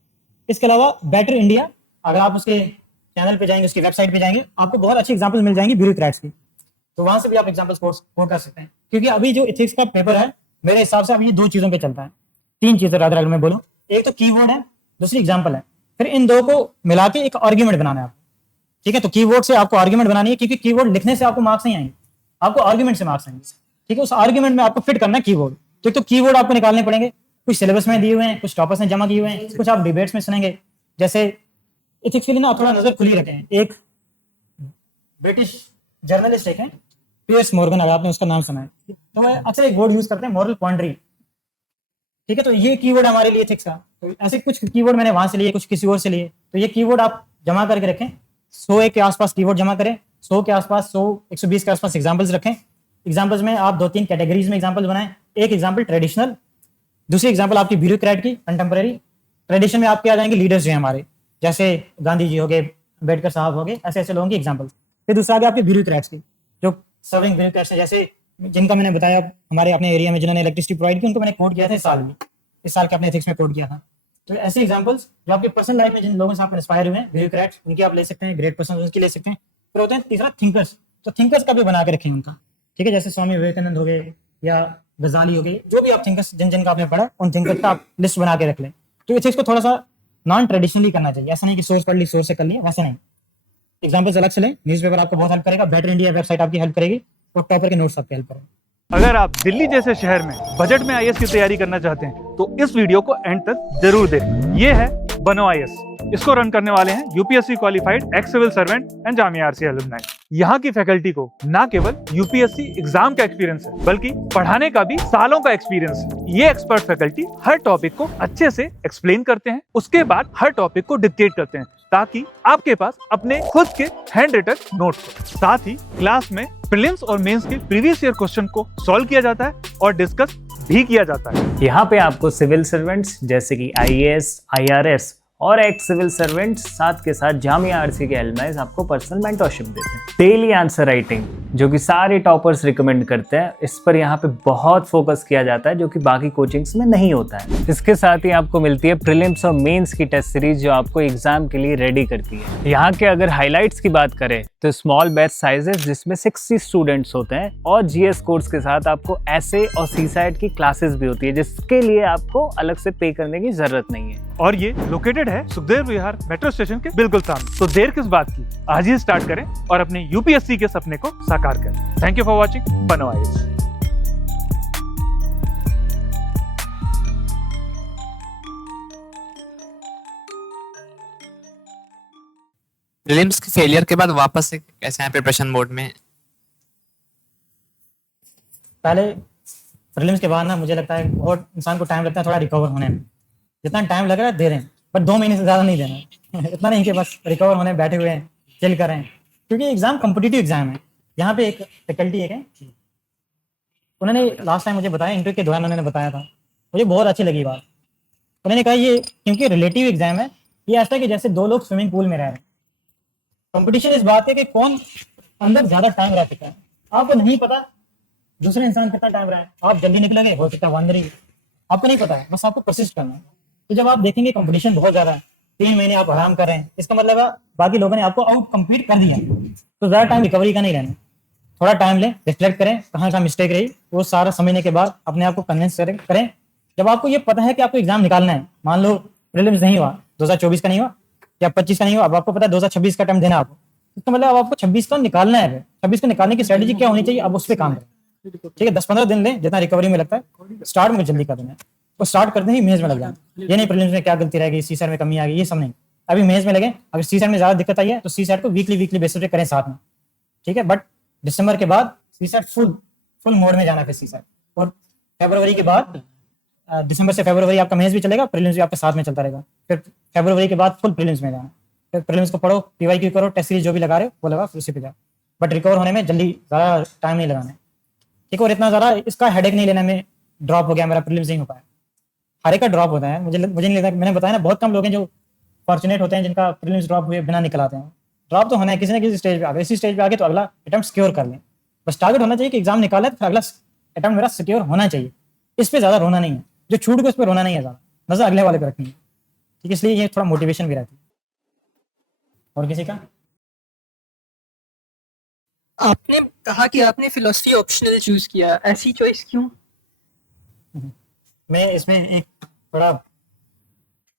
इसके अलावा बेटर इंडिया, अगर आप उसके चैनल पे जाएंगे, उसकी वेबसाइट पे जाएंगे, आपको बहुत अच्छी एग्जाम्पल मिल जाएंगी ब्यूरोक्रेट्स की, तो वहां से भी आप एग्जाम्पल्स कोट कर सकते हैं। क्योंकि अभी जो एथिक्स का पेपर है, मेरे हिसाब से अभी ये 2 चीजों पे चलता है, 3 चीजें रादर अगर मैं बोलूं, एक तो कीवर्ड है, दूसरी एग्जाम्पल है, फिर इन दो को मिला के एक आर्ग्यूमेंट बनाना है आपको। ठीक है, तो कीवर्ड से आपको आर्ग्यूमेंट बनानी है, क्योंकि कीवर्ड लिखने से आपको मार्क्स नहीं आएंगे, आपको आर्ग्यूमेंट से मार्क्स आएंगे। ठीक है, उस आर्ग्यूमेंट में आपको फिट करना है कीवर्ड। तो एक तो कीवर्ड आपको निकालने पड़ेंगे, कुछ सिलेबस में दिए हुए हैं, कुछ टॉपर्स ने जमा किए हुए हैं, कुछ आप डिबेट्स में सुनेंगे। जैसे एथिक्स के लिए ना थोड़ा नजर खुली रखें। एक ब्रिटिश जर्नलिस्ट एक है, पियर्स मॉर्गन, अगर आपने उसका नाम सुना है, तो वह अक्सर एक वर्ड यूज करते हैं, मॉरल क्वांड्री। ठीक है, तो ये कीवर्ड हमारे लिए एथिक्स का, तो ऐसे कुछ कीवर्ड मैंने वहां से लिए, कुछ किसी और से लिए, तो ये कीवर्ड आप जमा करके रखें। 100 के आसपास कीवर्ड जमा करें, 100 के आसपास, 120 के आसपास एग्जाम्पल्स रखें। एग्जाम्पल्स में आप 2-3 कैटेगरीज में एग्जाम्पल बनाएं। एक एग्जाम्पल ट्रेडिशनल, दूसरी एग्जाम्पल आपकी ब्यूरोक्रेट की, कंटेम्परेरी। ट्रेडिशन में आपके आ जाएंगे लीडर्स जो हैं हमारे, जैसे गांधी जी हो गए, अम्बेडकर साहब हो गए, ऐसे ऐसे लोगों की एग्जाम्पल। फिर दूसरा आ गया आपके ब्यूरोक्रेट्स की, जो सर्विंग ब्यूरोक्रेट्स हैं, जैसे जिनका मैंने बताया हमारे अपने एरिया में जिन्होंने इलेक्ट्रिसिटी प्रोवाइड की, उनको मैंने कोट किया था इस साल के अपने एथिक्स में कोट किया था। तो ऐसे एग्जाम्पल्स जो आपके पर्सनल लाइफ में जिन लोगों से आप इंस्पायर हुए हैं, ब्यूरोक्रेट्स, उनकी आप ले सकते हैं, ग्रेट पर्सन उनकी ले सकते हैं। फिर होते हैं तीसरा थिंकर्स, तो थिंकर्स का भी बना के रखें उनका। ठीक है, जैसे स्वामी विवेकानंद हो गए या गजाली हो गए, जो भी आप थिंकर्स जिन का आपने पढ़ा, उन थिंकर्स का आप लिस्ट बना के रख लें। तो एथिक्स को थोड़ा सा नॉन ट्रेडिशनली करना चाहिए, ऐसा नहीं कि सोर्स पढ़ ली सोर्स से कर लिया, वैसा नहीं। एग्जाम्पल्स अलग से लें, न्यूज़पेपर आपको बहुत हेल्प करेगा, बेटर इंडिया वेबसाइट आपकी हेल्प करेगी, और टॉपर के नोट्स आपकी हेल्प करेंगे। अगर आप दिल्ली जैसे शहर में बजट में IAS की तैयारी करना चाहते हैं तो इस वीडियो को एंड तक जरूर देखें। ये है बनो IAS, इसको रन करने वाले हैं UPSC qualified ex civil servant and Jamia RC alumni. यहाँ की फैकल्टी को ना केवल UPSC एग्जाम का एक्सपीरियंस है, बल्कि पढ़ाने का भी सालों का एक्सपीरियंस है। ये एक्सपर्ट फैकल्टी हर टॉपिक को अच्छे से एक्सप्लेन करते हैं, उसके बाद हर टॉपिक को डिक्टेट करते हैं, ताकि आपके पास अपने खुद के हैंड रिटन नोट्स हो। साथ ही क्लास में प्रीलिम्स और मेंस के प्रीवियस ईयर क्वेश्चन को सॉल्व किया जाता है और डिस्कस भी किया जाता है। यहाँ पे आपको सिविल सर्वेंट्स जैसे कि IAS, IRS और एक्स सिविल सर्वेंट्स, साथ के साथ जामिया RC के एलुमनाई आपको पर्सनल मेंटरशिप देते हैं। डेली आंसर राइटिंग जो कि सारे टॉपर्स रिकमेंड करते हैं, इस पर यहाँ पे बहुत फोकस किया जाता है, जो कि बाकी कोचिंग्स में नहीं होता है। इसके साथ ही आपको मिलती है प्रीलिम्स और मेंस की टेस्ट सीरीज, जो आपको एग्जाम के लिए रेडी करती है। यहाँ के अगर हाईलाइट्स की बात करें तो स्मॉल बैच साइजेस जिसमें 60 स्टूडेंट्स होते हैं, और GS कोर्स के साथ आपको ऐसे और CSAT की क्लासेस भी होती है, जिसके लिए आपको अलग से पे करने की जरूरत नहीं है। और ये लोकेटेड है सुखदेव विहार मेट्रो स्टेशन के बिल्कुल सामने। तो देर किस बात की, आज ही स्टार्ट करें और अपने UPSC के सपने को साकार करें। थैंक यू फॉर वॉचिंग बनो IAS। प्रीलिम्स के फेलियर के बाद वापस से कैसे हैं प्रिपरेशन मोड में? पहले प्रीलिम्स के बाद ना मुझे लगता है बहुत इंसान को टाइम लगता है थोड़ा रिकवर होने में। जितना टाइम लग रहा है दे रहे हैं, पर 2 महीने से ज़्यादा नहीं देना है। इतना नहीं कि बस रिकवर होने बैठे हुए हैं, चिल कर रहे हैं, क्योंकि एग्जाम कॉम्पिटिटिव एग्जाम है। यहाँ पे एक फैकल्टी है, उन्होंने लास्ट टाइम मुझे बताया, इंटरव्यू के दौरान उन्होंने बताया था, मुझे बहुत अच्छी लगी बात। उन्होंने कहा ये क्योंकि रिलेटिव एग्जाम है, ये ऐसा है कि जैसे 2 लोग स्विमिंग पूल में रह रहे हैं। कंपटीशन इस बात है कि कौन अंदर ज्यादा टाइम रह सकता है। आपको नहीं पता दूसरे इंसान कितना टाइम रहा है, आप जल्दी निकलोगे, हो सकता है वो अंदर ही, आपको नहीं पता है, बस आपको परसिस्ट करना है। तो जब आप देखेंगे कंपटीशन बहुत ज्यादा है, 3 महीने आप आराम कर रहे हैं, इसका मतलब है बाकी लोगों ने आपको आउट कम्पीट कर दिया, तो ज्यादा टाइम रिकवरी का नहीं लेना। थोड़ा टाइम लें, रिफ्लेक्ट करें कहाँ कहाँ मिस्टेक रही, वो सारा समझने के बाद अपने आप को कन्विंस करें। जब आपको ये पता है कि आपको एग्जाम निकालना है, मान लो प्रीलिम्स नहीं हुआ, 2024 का नहीं हुआ या 25 का नहीं हुआ, अब आपको पता है 2026 का टाइम देना आपको, इसका मतलब अब आपको 26 का निकालना है। 26 को निकालने की स्ट्रेटेजी क्या होनी चाहिए, अब उस पर काम करें। ठीक है, 10-15 दिन लें, जितना रिकवरी में लगता है। स्टार्ट में जल्दी कर देना है, वो स्टार्ट करते ही मेज में लग जाना। ये नहीं प्रीलिम्स में क्या गलती रहेगी, CSAT में कमी आ गई, ये सब नहीं। अभी मेज में लगे, अगर CSAT में ज्यादा दिक्कत आई है तो CSAT को वीकली बेसिस पे करें साथ में। ठीक है, बट दिसंबर के बाद CSAT फुल मोड में जाना है CSAT, और फरवरी के बाद दिसंबर से फरवरी आपका मेंस भी चलेगा, प्रीलिम्स भी आपके साथ में चलता रहेगा। फिर फरवरी के बाद फुल प्रीलिम्स में जाना, फिर प्रीलिम्स को पढ़ो, पीवाईक्यू करो, टेस्ट सीरीज जो भी लगा रहे हो वो लगा, फिर उसी पे जाओ। बट रिकवर होने में जल्दी ज़्यादा टाइम नहीं लगाना है, ठीक है। और इतना ज़्यादा इसका हेडेक नहीं लेना, में ड्रॉप हो गया, मेरा प्रीलिम्स नहीं हो पाया, हर एक का ड्रॉप होता है। मुझे नहीं लगता, मैंने बताया ना, बहुत कम लोग हैं जो फॉर्चुनेट होते हैं जिनका प्रीलिम्स ड्रॉप हुए बिना निकल आते हैं। ड्रॉप तो होना है किसी न किसी स्टेज पे आगे, इसी स्टेज पे आगे तो अगला अटेम्प्ट सिक्योर कर लें। बस टारगेट होना चाहिए कि एग्जाम निकाला है तो फिर अगला अटेम्प्ट मेरा सिक्योर होना चाहिए। इस पे ज़्यादा रोना नहीं है, जो छूट को इस पर रोना नहीं है, ज़्यादा नजर अगले वाले पे रखनी है, ठीक है। इसलिए ये थोड़ा मोटिवेशन भी रहती है। और किसी का? आपने कहा कि आपने फिलोसफी ऑप्शनल चूज किया, ऐसी चॉइस क्यों? मैं इसमें एक थोड़ा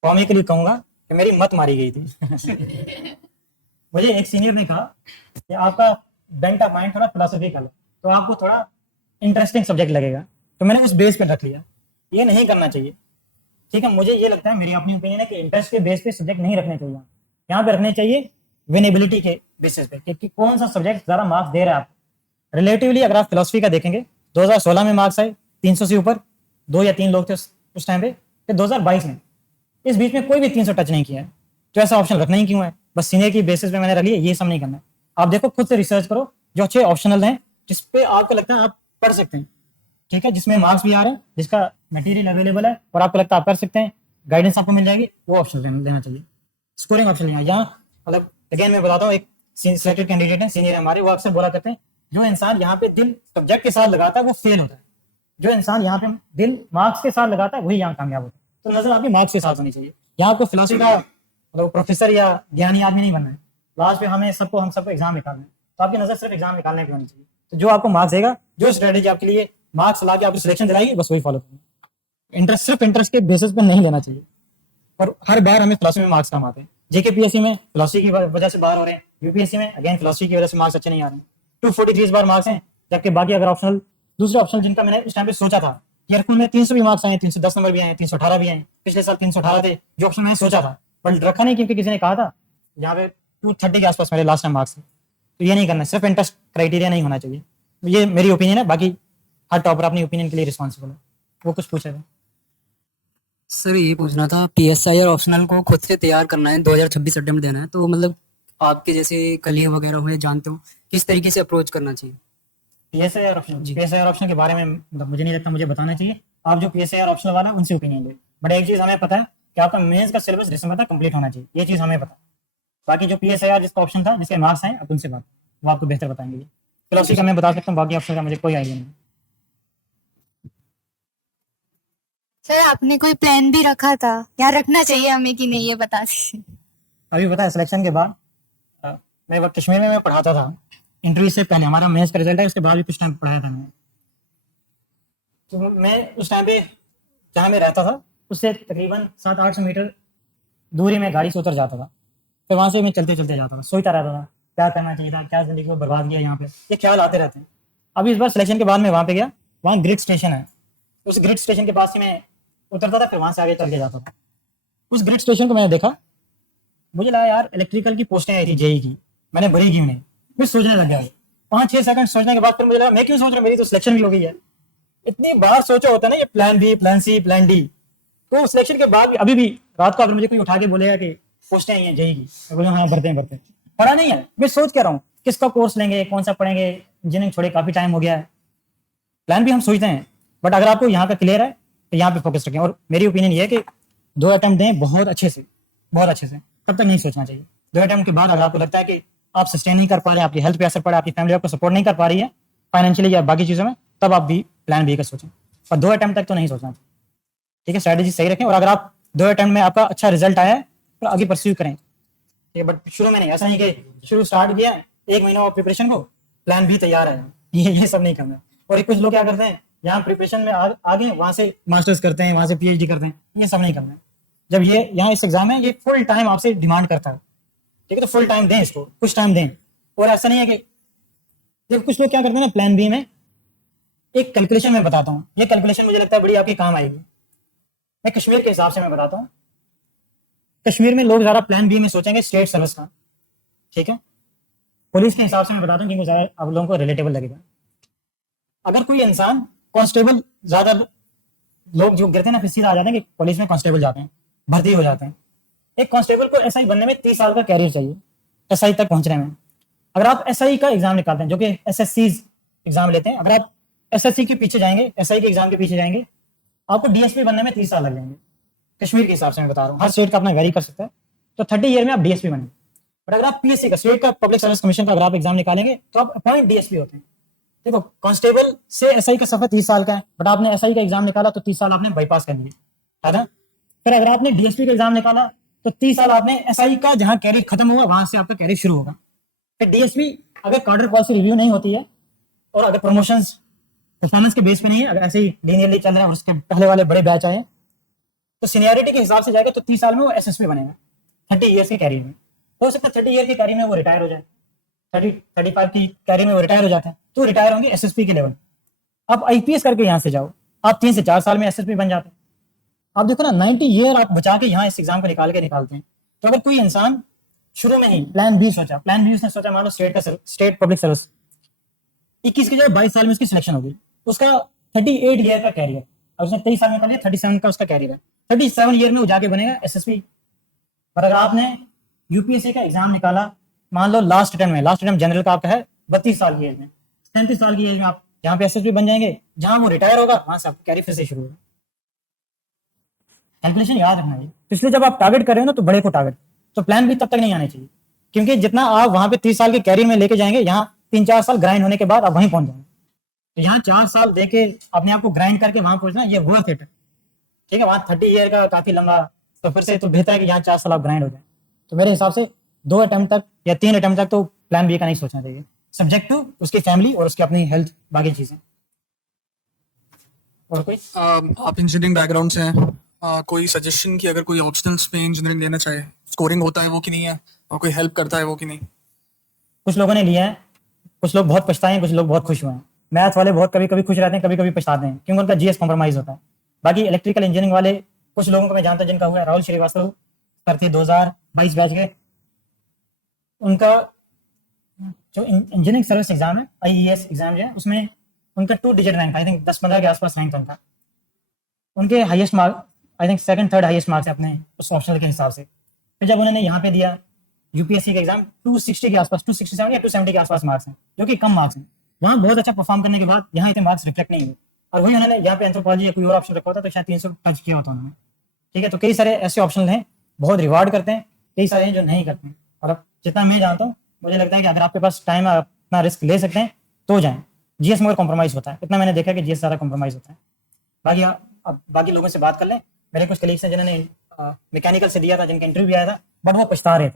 कॉमिकली कहूंगा कि मेरी मत मारी गई थी। मुझे एक सीनियर ने कहा कि आपका बेंट ऑफ माइंड थोड़ा फिलोसफी का लो तो आपको थोड़ा इंटरेस्टिंग सब्जेक्ट लगेगा, तो मैंने उस बेस पे रख लिया। ये नहीं करना चाहिए, ठीक है। मुझे ये लगता है, मेरी अपनी ओपिनियन है कि इंटरेस्ट के बेस पे सब्जेक्ट नहीं रखने चाहिए, यहाँ पे रखने चाहिए विनेबिलिटी के बेसिस पे कि कौन सा सब्जेक्ट ज़्यादा मार्क्स दे रहा है आपको। रिलेटिवली अगर आप फिलोसफी का देखेंगे, 2016 में मार्क्स आए 300 से ऊपर, 2 या 3 लोग थे उस टाइम पे। फिर 2022 में, इस बीच में कोई भी 300 टच नहीं किया है, तो ऐसा ऑप्शन रखना ही क्यों है? बस सीनियर की बेसिस पे मैंने रख लिया, ये सब नहीं करना है। आप देखो, खुद से रिसर्च करो जो अच्छे ऑप्शनल हैं, जिसपे आपको लगता है आप पढ़ सकते हैं, ठीक है, जिसमें मार्क्स भी आ रहे हैं, जिसका मटेरियल अवेलेबल है और आपको लगता है आप कर सकते हैं, गाइडेंस आपको मिल जाएगी, वो ऑप्शन लेना चाहिए। स्कोरिंग ऑप्शन लेना, यहाँ मतलब अगेन मैं बताता हूँ, एक सिलेक्टेड कैंडिडेट है, सीनियर है हमारे, वो अक्सर बोला करते हैं, जो इंसान यहाँ पे दिल सब्जेक्ट के साथ लगाता है वो फेल होता है, जो इंसान यहाँ पे दिल मार्क्स के साथ लगाता है वही यहाँ कामयाब होता है। तो नजर आपकी मार्क्स के साथ होनी चाहिए। यहाँ आपको फिलोसफी का मतलब प्रोफेसर या ज्ञानी आदमी नहीं बनना है, लास्ट पे हम सबको एग्जाम निकालना है, तो आपकी नजर सिर्फ एग्जाम निकालने पे होनी चाहिए। तो जो आपको मार्क्स देगा, जो स्ट्रेटेजी आपके लिए मार्क्स ला के आपको सिलेक्शन दिलाएगी, बस वही फॉलो करना। इंटरेस्ट सिर्फ इंटरेस्ट के बेसिस पर नहीं लेना चाहिए। और हर बार हमें फिलोसफी में मार्क्स कम आते हैं। जेकेपीएससी में फिलोसफी की वजह से बाहर हो रहे हैं, यूपीएससी में अगेन फिलोसफी की वजह से मार्क्स अच्छे नहीं आ रहे हैं। 243 इस बार मार्क्स हैं, जबकि बाकी अगर ऑप्शनल दूसरे ऑप्शनल जिनका मैंने उस टाइम पे सोचा था, ईयरफुल में 300 भी मार्क्स आए, 310 नंबर भी आए, 318 भी आए, पिछले साल 318 थे, जो ऑप्शन मैंने सोचा था, पर रखा नहीं क्योंकि किसी ने कहा था यहाँ पे 230 के आसपास मेरे लास्ट टाइम मार्क्स है। तो ये नहीं करना, सिर्फ इंटरेस्ट क्राइटेरिया नहीं होना चाहिए। ये मेरी ओपिनियन है, बाकी हर टॉपर अपनी ओपिनियन के लिए रिस्पॉन्सिबल है। वो कुछ पूछे थे? सर ये पूछना था, पीएसआई और ऑप्शनल को खुद से तैयार करना है, 2026 अटेम्प्ट देना है, तो मतलब आपके जैसे कलीग वगैरह हुए जानते हो, किस तरीके से अप्रोच करना चाहिए? पीएसआई और ऑप्शन के बारे में मतलब मुझे नहीं लगता मुझे बताना चाहिए। आप जो पीएसआई और ऑप्शनल वाला है उनसे ओपिनियन ले। बट एक चीज हमें पता है कि आपका मेंस का सिलेबस दिसंबर तक कंप्लीट होना चाहिए, ये चीज हमें पता है। बाकी जो पीएसआई जिसका ऑप्शन था, जिसके मार्क्स आए, आप उनसे बात, वो आपको बेहतर बताएंगे। फिलोसफी का मैं बता सकता हूँ, बाकी ऑप्शन का मुझे कोई आइडिया नहीं। सर आपने कोई प्लान भी रखा था या रखना चाहिए हमें कि नहीं, ये बता दीजिए। अभी पता है सिलेक्शन के बाद मैं वक्त कश्मीर में मैं पढ़ाता था, इंटरव्यू से पहले हमारा मेंस का रिजल्ट है, उसके बाद भी कुछ टाइम पढ़ाया था मैंने। तो मैं उस टाइम पे जहाँ मैं रहता था उससे तकरीबन 700-800 मीटर दूरी में गाड़ी से उतर जाता था, फिर वहाँ से मैं चलते चलते जाता था, सोचता रहता था क्या करना चाहिए था, क्या जिंदगी को बर्बाद किया यहाँ पे, ये ख्याल आते रहते हैं। अभी इस बार सिलेक्शन के बाद मैं वहाँ पे गया, वहाँ ग्रिड स्टेशन है, उस ग्रिड स्टेशन के पास ही मैं उतरता था, फिर वहाँ से आगे चल के जाता था। उस ग्रिड स्टेशन को मैंने देखा, मुझे लगा यार इलेक्ट्रिकल की पोस्टें आई थी जेई की, मैंने भरी क्यों नहीं, फिर सोचने लग गया। 5-6 सेकंड सोचने के बाद फिर मुझे लगा मैं क्यों सोच रहा हूँ, मेरी तो सिलेक्शन भी हो गई है। इतनी बार सोचा होता है ना ये plan B, plan C, plan D, तो सिलेक्शन के बाद भी अभी भी रात को अगर मुझे कोई उठा के बोलेगा कि पोस्टें आई हैं जेई की, मैं बोलूँ हाँ भरते हैं, पढ़ा नहीं है। मैं सोच क्या रहा हूँ किसका कोर्स लेंगे, कौन सा पढ़ेंगे, इंजीनियरिंग छोड़े काफी टाइम हो गया है। प्लान भी हम सोचते हैं, बट अगर आपको यहाँ का क्लियर है तो यहाँ पे फोकस रखें। और मेरी ओपिनियन ये है कि 2 अटेम्प्ट दें बहुत अच्छे से, तब तक नहीं सोचना चाहिए। 2 अटेम्प्ट के बाद अगर आपको लगता है कि आप सस्टेन नहीं कर पा रहे हैं, आपकी हेल्थ पे असर पड़ा, आपकी फैमिली आपको सपोर्ट नहीं कर पा रही है फाइनेंशियली या बाकी चीज़ों में, तब आप भी प्लान बी का सोचें, और 2 अटेम्प्ट तक तो नहीं सोचना चाहिए, ठीक है। स्ट्रैटेजी सही रखें, और अगर आप 2 अटेम्प्ट में आपका अच्छा रिजल्ट आया है तो आगे परस्यू करें, ठीक है। बट शुरू में नहीं, ऐसा नहीं कि शुरू स्टार्ट किया 1 महीना प्रिपरेशन को, प्लान भी तैयार है, ये सब नहीं करना। और कुछ लोग क्या करते हैं, यहाँ प्रिपरेशन में आगे वहाँ से मास्टर्स करते हैं, वहाँ से पीएचडी करते हैं, ये सब नहीं करना है। जब ये यहाँ इस एग्जाम है, ये फुल टाइम आपसे डिमांड करता है, ठीक है, तो फुल टाइम दें इसको, कुछ टाइम दें। और ऐसा नहीं है कि जब कुछ लोग क्या करते हैं ना, प्लान बी में एक कैलकुलेशन मैं बताता हूँ, ये कैलकुलेशन मुझे लगता है बड़ी आपके काम आएगी। मैं कश्मीर के हिसाब से मैं बताता हूँ, कश्मीर में लोग ज़्यादा प्लान बी में सोचेंगे स्टेट सर्विस का, ठीक है। पुलिस के हिसाब से मैं बताता हूँ क्योंकि ज़्यादा आप लोगों को रिलेटेबल लगेगा। अगर कोई इंसान कांस्टेबल ज्यादा लोग जो गिरते हैं ना फिर सीधा आ जाते हैं कि पुलिस में कांस्टेबल जाते हैं, भर्ती हो जाते हैं। एक कांस्टेबल को एसआई बनने में 30 साल का कैरियर चाहिए एसआई तक पहुंचने में। अगर आप एसआई का एग्जाम निकालते हैं, जो कि एसएससी एग्जाम लेते हैं, अगर आप एसएससी के पीछे जाएंगे, एसआई के एग्जाम के पीछे जाएंगे, आपको डीएसपी बनने में 30 साल लग जाएंगे। कश्मीर के हिसाब से मैं बता रहा हूँ, हर स्टेट का अपना वेरी कर सकता है। तो 30 ईयर में आप डीएसपी बनेंगे। बट अगर आप पीएससी का, स्टेट का पब्लिक सर्विस कमीशन का अगर आप एग्जाम निकालेंगे तो आप अपॉइंट डीएसपी होते हैं। देखो, कांस्टेबल से एसआई का सफर 30 साल का है, बट आपने एसआई का एग्जाम निकाला तो 30 साल आपने बाईपास कर लिए, है ना। फिर अगर आपने डीएसपी का एग्जाम निकाला तो 30 साल आपने एसआई का, जहां कैरियर खत्म हुआ वहां से आपका कैरियर शुरू होगा। फिर डीएसपी अगर कार्डर पॉलिसी रिव्यू नहीं होती है और अगर प्रमोशंस परफॉर्मेंस के बेस पे नहीं है, अगर ऐसे ही लीनियरली चल रहा है और उसके पहले वाले बड़े बैच आए तो सीनियरिटी के हिसाब से जाएगा तो 30 साल में वो एसएसपी बनेगा 30 ईयर्स के कैरियर में। हो सकता है 30 ईयर के कैरियर में वो रिटायर हो जाए, 35 की कैरियर में वो रिटायर हो जाते हैं तो रिटायर होंगे एसएसपी के लेवल। आप आईपीएस करके यहाँ से जाओ, आप 3 से 4 साल में एसएसपी बन जाते हैं। आप देखो ना, 90 ईयर आप बचा के यहाँ इस एग्जाम को निकालते हैं। तो अगर कोई इंसान शुरू में ही प्लान बी सोचा, प्लान बी उसने सोचा मान लो स्टेट पब्लिक सर्विस, 21 की जगह 22 साल में उसकी सिलेक्शन होगी, उसका 38 ईयर का कैरियर, और उसने 23 साल में कर लिया, 37 का उसका कैरियर है, 37 ईयर में वो जाके बनेगा एसएसपी। पर अगर आपने यूपीएससी का एग्जाम निकाला, मान लो लास्ट अटेम्प्ट जनरल का आपका है 32 साल की एज में, 37 साल की एज में आप जहाँ पे एसएसपी बन जाएंगे, जहां वो रिटायर होगा वहां से आपका कैरियर फिर से शुरू होगा। कैलकुलेशन याद रखना है। तो इसलिए जब आप टारगेट कर रहे हो ना तो बड़े को टारगेट, तो प्लान भी तब तक नहीं आना चाहिए, क्योंकि जितना आप वहां पे 30 साल के कैरियर में लेके जाएंगे, यहाँ 3-4 साल ग्राइंड होने के बाद आप वहीं पहुंच जाएंगे। तो यहाँ 4 साल देके अपने आप को ग्राइंड करके वहां पहुंचना, ये वर्थ इट है। ठीक है, वहां 30 ईयर का काफी लंबा सफर से तो बेहतर है कि यहाँ 4 साल आप ग्राइंड हो जाए। तो मेरे हिसाब से 2 अटेम्प्ट तक या 3 अटेम्प्ट तक तो प्लान बी का नहीं सोचना चाहिए, सब्जेक्ट टू उसकी फैमिली और उसकी अपनी हेल्थ, बाकी चीजें। और कोई आप इंजीनियरिंग बैकग्राउंड से हैं, कोई सजेशन कि अगर कोई ऑप्शनल्स में इंजीनियरिंग लेना चाहे, स्कोरिंग होता है वो कि नहीं है, और कोई हेल्प करता है वो कि नहीं? कुछ लोगों ने लिया है, कुछ लोग बहुत पछताए हैं, कुछ लोग बहुत खुश हुए हैं। मैथ वाले बहुत कभी कभी खुश रहते हैं, कभी कभी पछताते हैं, क्योंकि उनका जीएस कॉम्प्रोमाइज होता है। बाकी इलेक्ट्रिकल इंजीनियरिंग वाले कुछ लोगों को मैं जानता हूं जिनका हुआ है, राहुल श्रीवास्तव करते 2022 बैच के, उनका जो इंजीनियरिंग सर्विस एग्जाम है, आईईएस एग्जाम जो है, उसमें उनका 2 डिजिट रैंक, आई थिंक 10-15 के आसपास रैंक था उनके highest mark, I think 2nd 3rd highest marks है अपने उस ऑप्शनल के हिसाब से। फिर जब उन्होंने यहाँ पे दिया यूपीएससी का एग्जाम, 260 के आसपास, 267 या 270 के आसपास मार्क्स हैं, जो कि कम मार्क्स हैं। वहाँ बहुत अच्छा परफॉर्म करने के बाद यहाँ इतने मार्क्स रिफ्लेक्ट नहीं हुए, और वही उन्होंने यहाँ पे एंथ्रोपोलॉजी या कोई और ऑप्शन रखा होता तो शायद 300 टच किया होता उन्होंने। ठीक है, तो कई सारे ऐसे ऑप्शन हैं, बहुत रिवार्ड करते हैं, कई सारे हैं जो नहीं करते हैं। और अब जितना मैं जानता हूँ, मुझे लगता है कि अगर आपके पास टाइम है, अपना रिस्क ले सकते हैं तो जाएं। जीएस में कॉम्प्रोमाइज होता है, इतना मैंने देखा कि जीएस ज़्यादा कॉम्प्रोमाइज होता है। बाकी अब बाकी लोगों से बात कर लें। मेरे कुछ कलीग्स हैं जिन्होंने मैकेनिकल से दिया था, जिनका इंटरव्यू आया था, बट वो पछता रहे थे।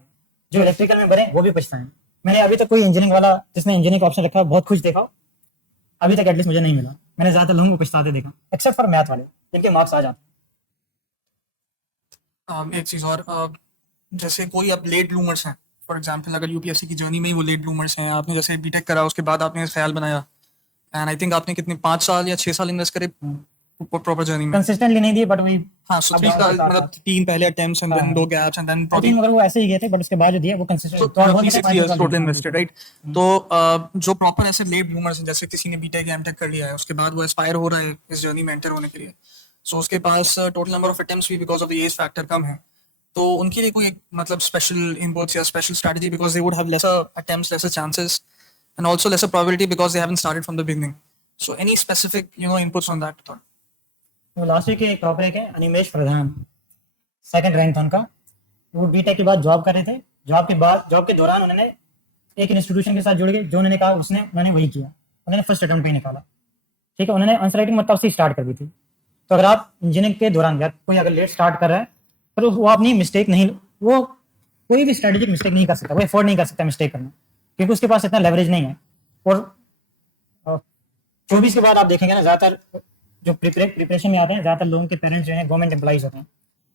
जो इलेक्ट्रिकल में बने वो भी पछताए। मैंने अभी तक कोई इंजीनियरिंग वाला जिसने इंजीनियरिंग का ऑप्शन रखा बहुत खुश देखा, अभी तक एटलीस्ट मुझे नहीं मिला। मैंने ज़्यादातर लोगों को पछताते देखा, एक्सेप्ट फॉर मैथ वाले जिनके मार्क्स आ जाते हैं। एक चीज़ और, जैसे कोई अब लेट ब्लूमर्स हैं, फॉर एग्जांपल अगर यूपीएससी की जर्नी में ही वो लेट ब्लूमर्स हैं, आपने जैसे बीटेक करा, उसके बाद आपने ख्याल बनाया, एंड आई थिंक आपने कितने 5 साल या 6 साल इन्वेस्ट करे प्रॉपर जर्नी में? कंसिस्टेंटली नहीं दिए, बट वही हाँ, सो 3 साल मतलब 3 पहले attempts and then 2 gaps and then I think मगर वो ऐसे ही गए थे, बट उसके बाद जो दिया वो कंसिस्टेंट। तो 6 years total invested, right? तो जो प्रॉपर ऐसे लेट ब्लूमर्स हैं, जैसे किसी ने बीटेक या एमटेक कर लिया है, उसके बाद वो एस्पायर हो रहा है इस जर्नी में एंटर होने के लिए, सो उसके पास टोटल नंबर ऑफ अटेम्प्ट्स भी because of the age factor कम है, तो उनके लिए कोई मतलब स्पेशल इनपुट्स या special strategy, because they would have lesser attempts, lesser chances and also lesser probability because they haven't started from the beginning, so any specific inputs on that thought? वो लास्ट वीक के टॉपर है अनिमेश प्रधान, 2nd रैंक था उनका। वो बीटेक के बाद जॉब कर रहे थे, जॉब के दौरान उन्होंने एक इंस्टीट्यूशन के साथ जुड़ गए, जो उन्होंने कहा उन्होंने वही किया, उन्होंने फर्स्ट अटेम्प्ट पे ही निकाला। ठीक है, उन्होंने आंसर राइटिंग मतलब से स्टार्ट कर दी थी। तो अगर आप इंजीनियरिंग के दौरान या कोई अगर लेट स्टार्ट कर रहा है, पर वो अपनी मिस्टेक नहीं, वो कोई भी स्ट्रेटेजिक मिस्टेक नहीं कर सकता, वो एफोर्ड नहीं कर सकता मिस्टेक करना, क्योंकि उसके पास इतना लेवरेज नहीं है। और 24 के बाद आप देखेंगे ना, ज़्यादातर जो प्रिपरेशन में आते हैं, ज़्यादातर लोगों के पेरेंट्स जो हैं गवर्नमेंट एम्प्लॉइज होते हैं।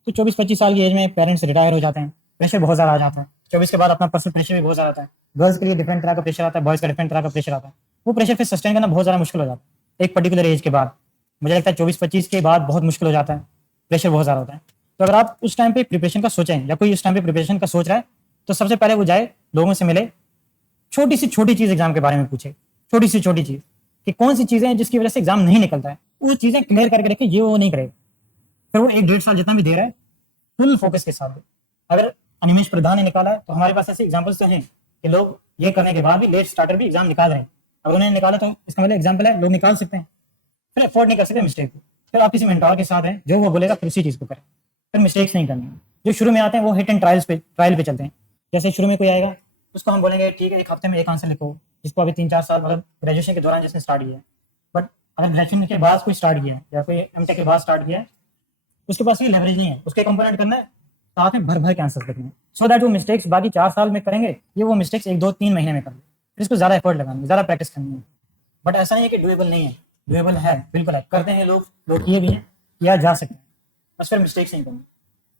तो 24-25 साल की एज में पेरेंट्स रिटायर हो जाते हैं, प्रेशर बहुत ज़्यादा आ जाता है। 24 के बाद अपना पर्सनल प्रेशर भी बहुत ज़्यादा आता है। गर्ल्स के लिए डिफरेंट तरह का प्रेशर आता है, बॉयज़ का डिफरेंट तरह का प्रेशर आता है। वो प्रेशर फिर सस्टेन करना बहुत ज़्यादा मुश्किल हो जाता है एक पर्टिकुलर एज के बाद। मुझे लगता है 24-25 के बाद बहुत मुश्किल हो जाता है, प्रेशर बहुत ज़्यादा होता है। तो अगर आप उस टाइम पे प्रिपरेशन का सोचें, या कोई उस टाइम पे प्रिपरेशन का सोच रहा है, तो सबसे पहले वो जाए, लोगों से मिले, छोटी सी छोटी चीज़ एग्जाम के बारे में पूछे, छोटी सी छोटी चीज़ कि कौन सी चीज़ें हैं जिसकी वजह से एग्जाम नहीं निकलता है, वो चीज़ें क्लियर करके रखे, ये वो नहीं करेगा। फिर वो 1-1.5 साल जितना भी दे रहा है फुल फोकस के साथ। अगर अनिमेश प्रधान ने निकाला है तो हमारे पास ऐसे एग्जाम्पल्स तो हैं कि लोग ये करने के बाद भी लेट स्टार्टर भी एग्जाम निकाल रहे हैं। अगर उन्होंने निकाला तो इसका मतलब एग्जाम्पल है, लोग निकाल सकते हैं। फिर अफोर्ड नहीं कर सकते मिस्टेक को। फिर आप किसी मेंटोर के साथ हैं, जो वो बोलेगा फिर उसी चीज़ को करें, फिर मिस्टेक्स नहीं करनी है। जो शुरू में आते हैं वो हिट एंड ट्रायल पे चलते हैं। जैसे शुरू में कोई आएगा उसको हम बोलेंगे ठीक है 1 हफ्ते में 1 आंसर लिखो, जिसको अभी 3-4 साल मतलब ग्रेजुएशन के दौरान जिसने स्टार्ट किया है। बट अगर ग्रेजुएशन के बाद कोई स्टार्ट किया है या कोई एमटेक के बाद स्टार्ट किया है, उसके पास ये लेवरेज नहीं है, उसके कंपोनेंट करना है, साथ में भर भर के आंसर लिखने हैं, सो दैट वो मिस्टेक्स बाकी 4 साल में करेंगे, ये वो मिस्टेक्स 1-2-3 महीने में कर ले। फिर इसको ज़्यादा एफर्ट लगानी है, ज़्यादा प्रैक्टिस करनी है। बट ऐसा नहीं है कि डुएबल नहीं है, डुएबल है, बिल्कुल है, करते हैं लोग किए भी हैं, किया जा सकता है, बस फिर मिस्टेक्स नहीं करनी।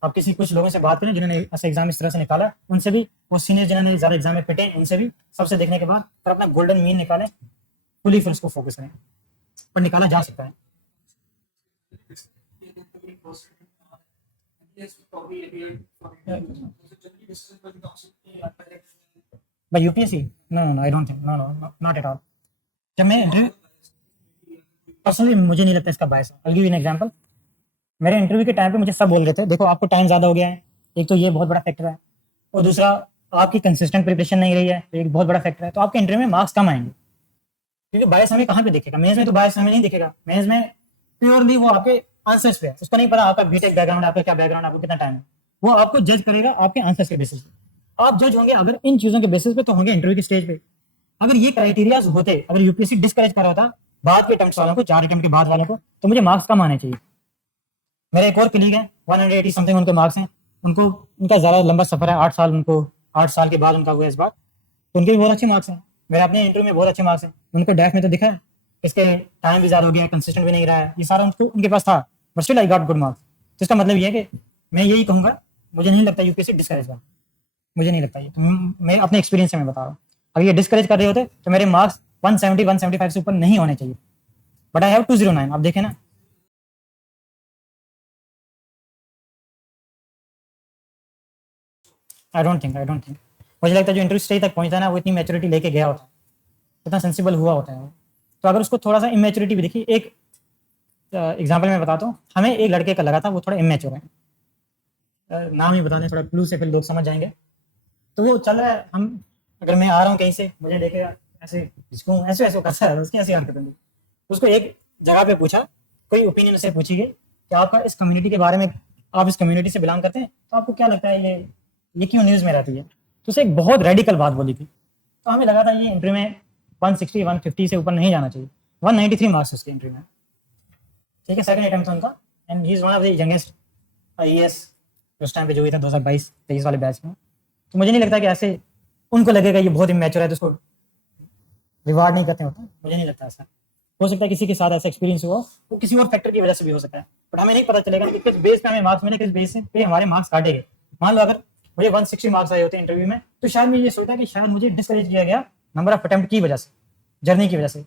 आप किसी कुछ लोगों से बात करें जिन्होंने ऐसा एग्जाम इस तरह से निकाला, उनसे भी, वो सीनियर जिन्होंने ज़्यादा एग्जाम में पिटे, उनसे भी, सबसे देखने के बाद फिर अपना गोल्डन मीन निकालें, फुली फिर उसको फोकस करें, पर निकाला जा सकता है। By UPSC? No, I don't think. No, not at all. जब मैं इंटरव्यू, पर्सनली मुझे नहीं लगता इसका बायस है। I'll give you an example. मेरे इंटरव्यू के टाइम पे मुझे सब बोल रहे थे, देखो आपको टाइम ज़्यादा हो गया है, एक तो ये बहुत बड़ा फैक्टर है, और दूसरा आपकी कंसिस्टेंट प्रिपरेशन नहीं रही है, तो एक बहुत बड़ा फैक्टर है, तो आपके इंटरव्यू में मार्क्स कम आएंगे। क्योंकि बायस हमें कहाँ पे दिखेगा, मेंस में तो बायस हमें नहीं दिखेगा, मेंस में प्योरली वो आपके आंसर्स पे है, उसका नहीं पता आपका बीटेक बैकग्राउंड, आपका क्या बैकग्राउंड, आपको कितना टाइम है, वो आपको जज करेगा आपके आंसर्स के बेसिस पे। आप जज होंगे अगर इन चीज़ों के बेसिस पे तो होंगे इंटरव्यू के स्टेज पे। अगर ये क्राइटेरियाज होते, अगर यूपीएससी डिस्करेज कर रहा था बाद के अटेम्प्ट वालों को, 4 अटेम्प्ट के बाद वालों को, तो मुझे मार्क्स कम आने चाहिए। मेरे एक और कलीग हैं, 180 समथिंग उनके मार्क्स हैं, उनको, उनका ज़्यादा लंबा सफर है, 8 साल, उनको 8 साल के बाद उनका हुआ इस बार, तो उनके भी बहुत अच्छे मार्क्स हैं। मेरे अपने इंटरव्यू में बहुत अच्छे मार्क्स हैं, उनको डेफ में तो दिखा है, इसके टाइम भी ज़्यादा हो गया, कंसिस्टेंट भी नहीं रहा है, ये सारा उनको उनके पास था, but still I got good marks. तो इसका मतलब ये है कि मैं यही कहूँगा, मुझे नहीं लगता यूपीएससी डिस्करेज हुआ, मुझे नहीं लगता ये, तो मैं अपने एक्सपीरियंस से मैं बता रहा हूँ। अगर ये डिस्करेज कर रहे होते तो मेरे मार्क्स 170-175 से ऊपर नहीं होने चाहिए, बट आई हैव 209। आप देखें ना, आई डोंट थिंक मुझे लगता है जो इंटरव्यू स्टेज तक पहुंचता है ना, वो इतनी मैच्योरिटी लेके गया होता है, इतना सेंसिबल हुआ होता है वो। तो अगर उसको थोड़ा सा इमेच्योरिटी भी दिखी, एक एग्जाम्पल मैं बताता हूँ, हमें एक लड़के का लगा था वो थोड़ा इमेच्योर है, नाम ही बता दें थोड़ा क्लू से, फिर लोग समझ जाएंगे। तो वो चल रहा है, हम, अगर मैं आ रहा हूँ कहीं से, मुझे देखेगा ऐसे, इसको ऐसे ऐसे करता है, उसकी ऐसी हरकत होगी। उसको एक जगह पे पूछा, कोई ओपिनियन से पूछी गई कि आपका इस कम्युनिटी के बारे में, आप इस कम्युनिटी से बिलोंग करते हैं, तो आपको क्या लगता है ये क्यों न्यूज़ में रहती है। तो उसे एक बहुत रेडिकल बात बोली थी, तो हमें लगा था ये इंटरव्यू में 160-150 से ऊपर नहीं जाना चाहिए। 193 मार्क्स उसके इंटरव्यू में, ठीक है, सेकंड अटेम्प्ट था उनका, and he is one of the youngest IAS उस टाइम पे जो हुई था 2022-23 वाले बैच में। तो मुझे नहीं लगता कि ऐसे उनको लगेगा ये बहुत इमेच्योर है तो उसको रिवार्ड नहीं करते होता, मुझे नहीं लगता ऐसा। हो सकता है किसी के साथ ऐसा एक्सपीरियंस हुआ, वो किसी और फैक्टर की वजह से भी हो सकता है, बट हमें नहीं पता चलेगा कि किस बेस पे हमें मार्क्स मिले, किस बेस पे हमारे मार्क्स काटे गए। मान लो अगर मुझे 160 मार्क्स आए होते इंटरव्यू में, तो शायद मैं ये सोचता कि शायद मुझे डिस्करेज किया गया नंबर ऑफ अटेम्प्ट की वजह से, जर्नी की वजह से,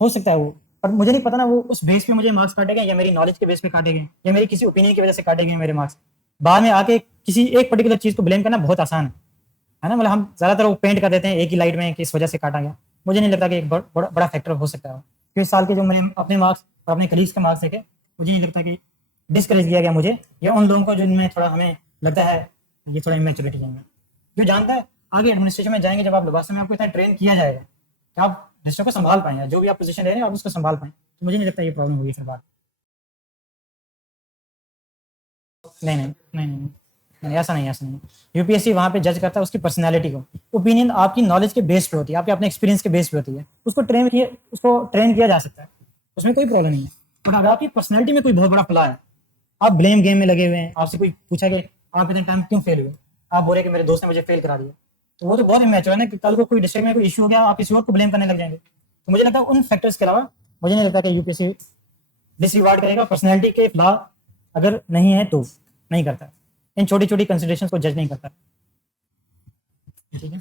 हो सकता है वो, पर मुझे नहीं पता ना वो उस बेस पे मुझे मार्क्स काटे गए या मेरी नॉलेज के बेस पे काटे गए या मेरी किसी ओपिनियन की वजह से काटे गए मेरे मार्क्स। बाद में आके किसी एक पर्टिकुलर चीज़ को ब्लेम करना बहुत आसान है ना, मतलब हम ज़्यादातर वो पेंट कर देते हैं एक ही लाइट में कि इस वजह से काटा गया। मुझे नहीं लगता कि एक बड़ा फैक्टर हो सकता है, क्योंकि इस साल के जो मैंने अपने मार्क्स और अपने कलीग्स के मार्क्स देखे, मुझे नहीं लगता कि डिस्करेज किया गया मुझे या उन लोगों को जिनमें थोड़ा हमें लगता है ये थोड़ा इमेच्योरिटी है। जो जानता है आगे एडमिनिस्ट्रेशन में जाएंगे, जब आप वास्तव में आपको इतना ट्रेन किया जाएगा कि आप डिस्ट्रिक्ट को संभाल पाएंगे, जो भी आप पोजीशन ले रहे हैं आप उसको संभाल पाएं, तो मुझे नहीं लगता ये प्रॉब्लम होगी फिर बात। नहीं, ऐसा नहीं। यूपीएससी वहाँ पे जज करता है उसकी पर्सनैलिटी को, ओपिनियन आपकी नॉलेज के बेस पे होती है, आपके अपने एक्सपीरियंस के बेस पे होती है, उसको ट्रेन किया जा सकता है, उसमें कोई प्रॉब्लम नहीं है। बट अगर आपकी पर्सनैलिटी में कोई बहुत बड़ा फ्लॉ है, आप ब्लेम गेम में लगे हुए हैं, आपसे कोई पूछा कि आप इतने टाइम क्यों फेल हुए, आप बोले कि मेरे दोस्त ने मुझे फेल करा दिया, तो वो तो बहुत इमेच्योर है ना कि कल को कोई डिस्ट्रिक्ट में कोई इशू हो गया आप किसी और को ब्लेम करने लग जाएंगे। तो मुझे लगता है उन फैक्टर्स के अलावा मुझे नहीं लगता कि यूपीएससी डिसरिवार्ड करेगा, पर्सनैलिटी के फ्लॉ अगर नहीं है तो नहीं करता, इन छोटी छोटी कंसिडरेशंस को जज नहीं करता, ठीक है।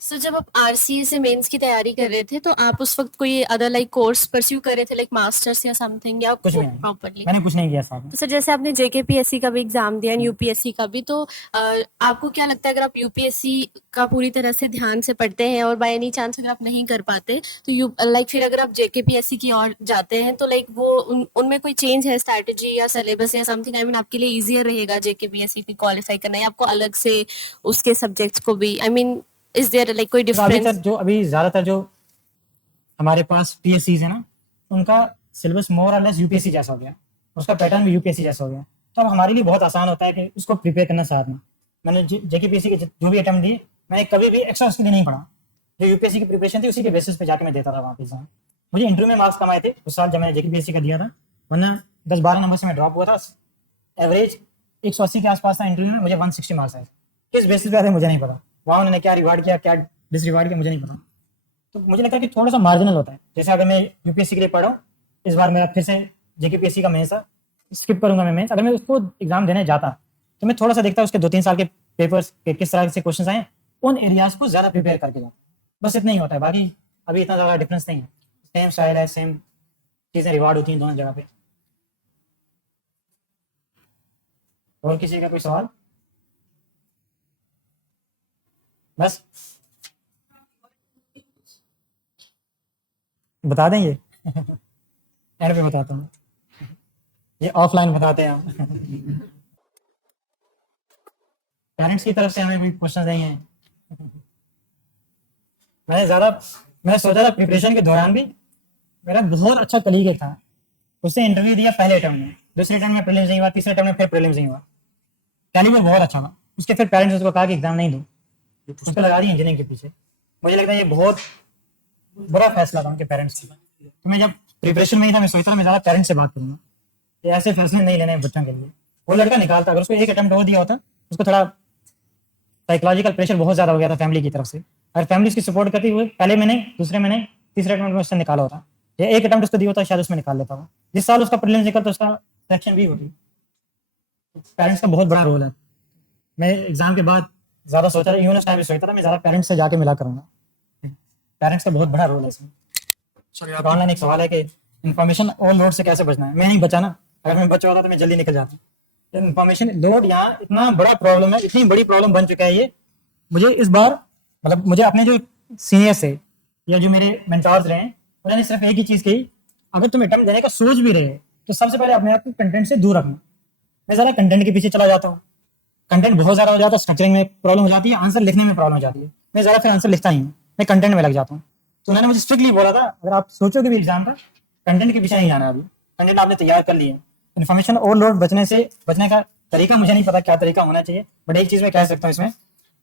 सो जब आप आरसीए से मेंस की तैयारी कर रहे थे तो आप उस वक्त कोई अदर लाइक कोर्स परस्यू कर रहे थे लाइक मास्टर्स या समथिंग या कुछ भी नहीं। प्रॉपरली? मैंने कुछ नहीं किया साथ में। तो सर जैसे आपने जेकेपीएससी का भी एग्जाम दिया एंड यूपीएससी का भी, तो आपको क्या लगता है अगर आप यूपीएससी का पूरी तरह से ध्यान से पढ़ते हैं और बाय एनी चांस अगर आप नहीं कर पाते तो यू लाइक फिर अगर आप जेकेपीएससी की ओर जाते हैं तो लाइक वो उनमें कोई चेंज है स्ट्रैटेजी या सिलेबस या समथिंग, आई मीन आपके लिए इजियर रहेगा जेकेपीएससी की क्वालिफाई करना या आपको अलग से उसके सब्जेक्ट्स को भी, I mean is there like कोई तो अभी डिफरेंस? तक जो अभी ज़्यादातर जो हमारे पास पीएससीज है ना, उनका सिलेबस मोर और लेस यूपीएससी जैसा हो गया, उसका पैटर्न भी यूपीएससी जैसा हो गया। तो अब हमारे लिए बहुत आसान होता है कि उसको प्रिपेयर करना साथ में। मैंने जेकेपीएससी के जो भी अटेम्प्ट दिए, मैंने कभी भी एक्स्ट्रा उसके लिए नहीं पढ़ा। जो यूपीएससी की प्रिपरेशन थी उसी के बेसिस पे जाके मैं देता था वहाँ पे एग्जाम। मुझे इंटरव्यू में मार्क्स कम आए थे उस साल जब मैंने जेकेपीएससी का दिया था, वरना 10-12 नंबर से मैं ड्रॉप हुआ था। एवरेज 180 के आसपास था इंटरव्यू में, मुझे 160 मार्क्स आए। किस बेसिस पे आए थे मुझे नहीं पता, वहाँ उन्होंने क्या रिवार्ड किया क्या डिसरिवार्ड किया मुझे नहीं पता। तो मुझे लगता है कि थोड़ा सा मार्जिनल होता है। जैसे अगर मैं यूपीएससी के लिए पढ़ा हूँ, इस बार मेरा फिर से जेकेपीएससी का मेंस था, स्किप करूंगा मैं मेंस। अगर मैं उसको एग्जाम देने जाता तो मैं थोड़ा सा देखता उसके 2-3 साल के पेपर्स के किस तरह से क्वेश्चन आए, उन एरियाज को ज़्यादा प्रिपेयर करके जाता। बस इतना ही होता है, बाकी अभी इतना ज़्यादा डिफरेंस नहीं है। सेम स्टाइल है, सेम चीज़ें रिवार्ड होती हैं दोनों जगह पे। और किसी का कोई सवाल? बस बता देंगे एंड पे बताता हूँ, ये ऑफलाइन बताते हैं हम। पेरेंट्स की तरफ से हमें कोई क्वेश्चन नहीं है। मैंने सोचा था प्रिपरेशन के दौरान भी, मेरा बहुत अच्छा कलीग एक था, उससे इंटरव्यू दिया पहले अटेम्प्ट में, दूसरे अटेम्प्ट में प्रीलिम्स नहीं हुआ, तीसरे अटेम्प्ट में फिर प्रीलिम्स नहीं हुआ। कैलिबर बहुत अच्छा था। उसके फिर पेरेंट्स उसको कहा कि एग्जाम नहीं दो, उसको लगा दी इंजीनियरिंग के पीछे। मुझे लगता है ये बहुत बुरा फैसला था उनके पेरेंट्स का। तो मैं जब प्रिपरेशन में ही था, मैं सोचता था मैं ज़्यादा पेरेंट्स से बात करूँगा, ये ऐसे फैसले नहीं लेने हैं बच्चों के लिए। वो लड़का निकालता, अगर उसको एक अटेम्प्ट हो दिया होता, उसको थोड़ा साइकोलॉजिकल प्रेशर बहुत ज़्यादा हो गया था फैमिली की तरफ से। अगर फैमिली उसकी सपोर्ट करती हुई पहले मैंने, दूसरे मैंने, तीसरे अटेम्प्ट में उससे निकाला होता, या एक अटेम्प्ट उसको दिया होता शायद उसमें निकाल लेता हुआ। जिस साल उसका प्रीलिम्स निकलता उसका सिलेक्शन भी होती। पेरेंट्स का बहुत बड़ा रोल है। मैं एग्जाम के बाद ज़्यादा सोचा था, इवन उस टाइम भी सोचता था मैं ज़्यादा पेरेंट्स से जाके मिला करूँगा। पेरेंट्स का बहुत बड़ा रोल है इसमें। सॉरी ऑनलाइन एक सवाल है कि इन्फॉर्मेशन ओवरलोड से कैसे बचना है। मैं नहीं बचा ना, अगर मैं बचा होता तो मैं जल्दी निकल जाता। इन्फॉर्मेशन लोड यहाँ इतना बड़ा प्रॉब्लम है, इतनी बड़ी प्रॉब्लम बन चुका है ये। मुझे इस बार मतलब मुझे अपने जो सीनियर्स है या जो मेरे मेंटर्स रहे हैं, उन्होंने सिर्फ एक ही चीज़ कही, अगर तुम अटेम्प्ट देने का सोच भी रहे हो तो सबसे पहले अपने आप को कंटेंट से दूर रखना। मैं ज़रा कंटेंट के पीछे चला जाता हूँ, कंटेंट बहुत ज़्यादा हो जाता है, स्ट्रक्चरिंग में प्रॉब्लम हो जाती है, आंसर लिखने में प्रॉब्लम हो जाती है। मैं ज़रा फिर आंसर लिखता नहीं हूँ, मैं कंटेंट में लग जाता हूँ। तो उन्होंने मुझे स्ट्रिक्टली बोला था, अगर आप सोचोगे भी एग्जाम का, कंटेंट के पीछे नहीं जाना। अभी कंटेंट आपने तैयार कर लिया। इन्फॉर्मेशन ओवरलोड बचने का तरीका मुझे नहीं पता क्या तरीका होना चाहिए, बट एक चीज़ मैं कह सकता हूँ इसमें,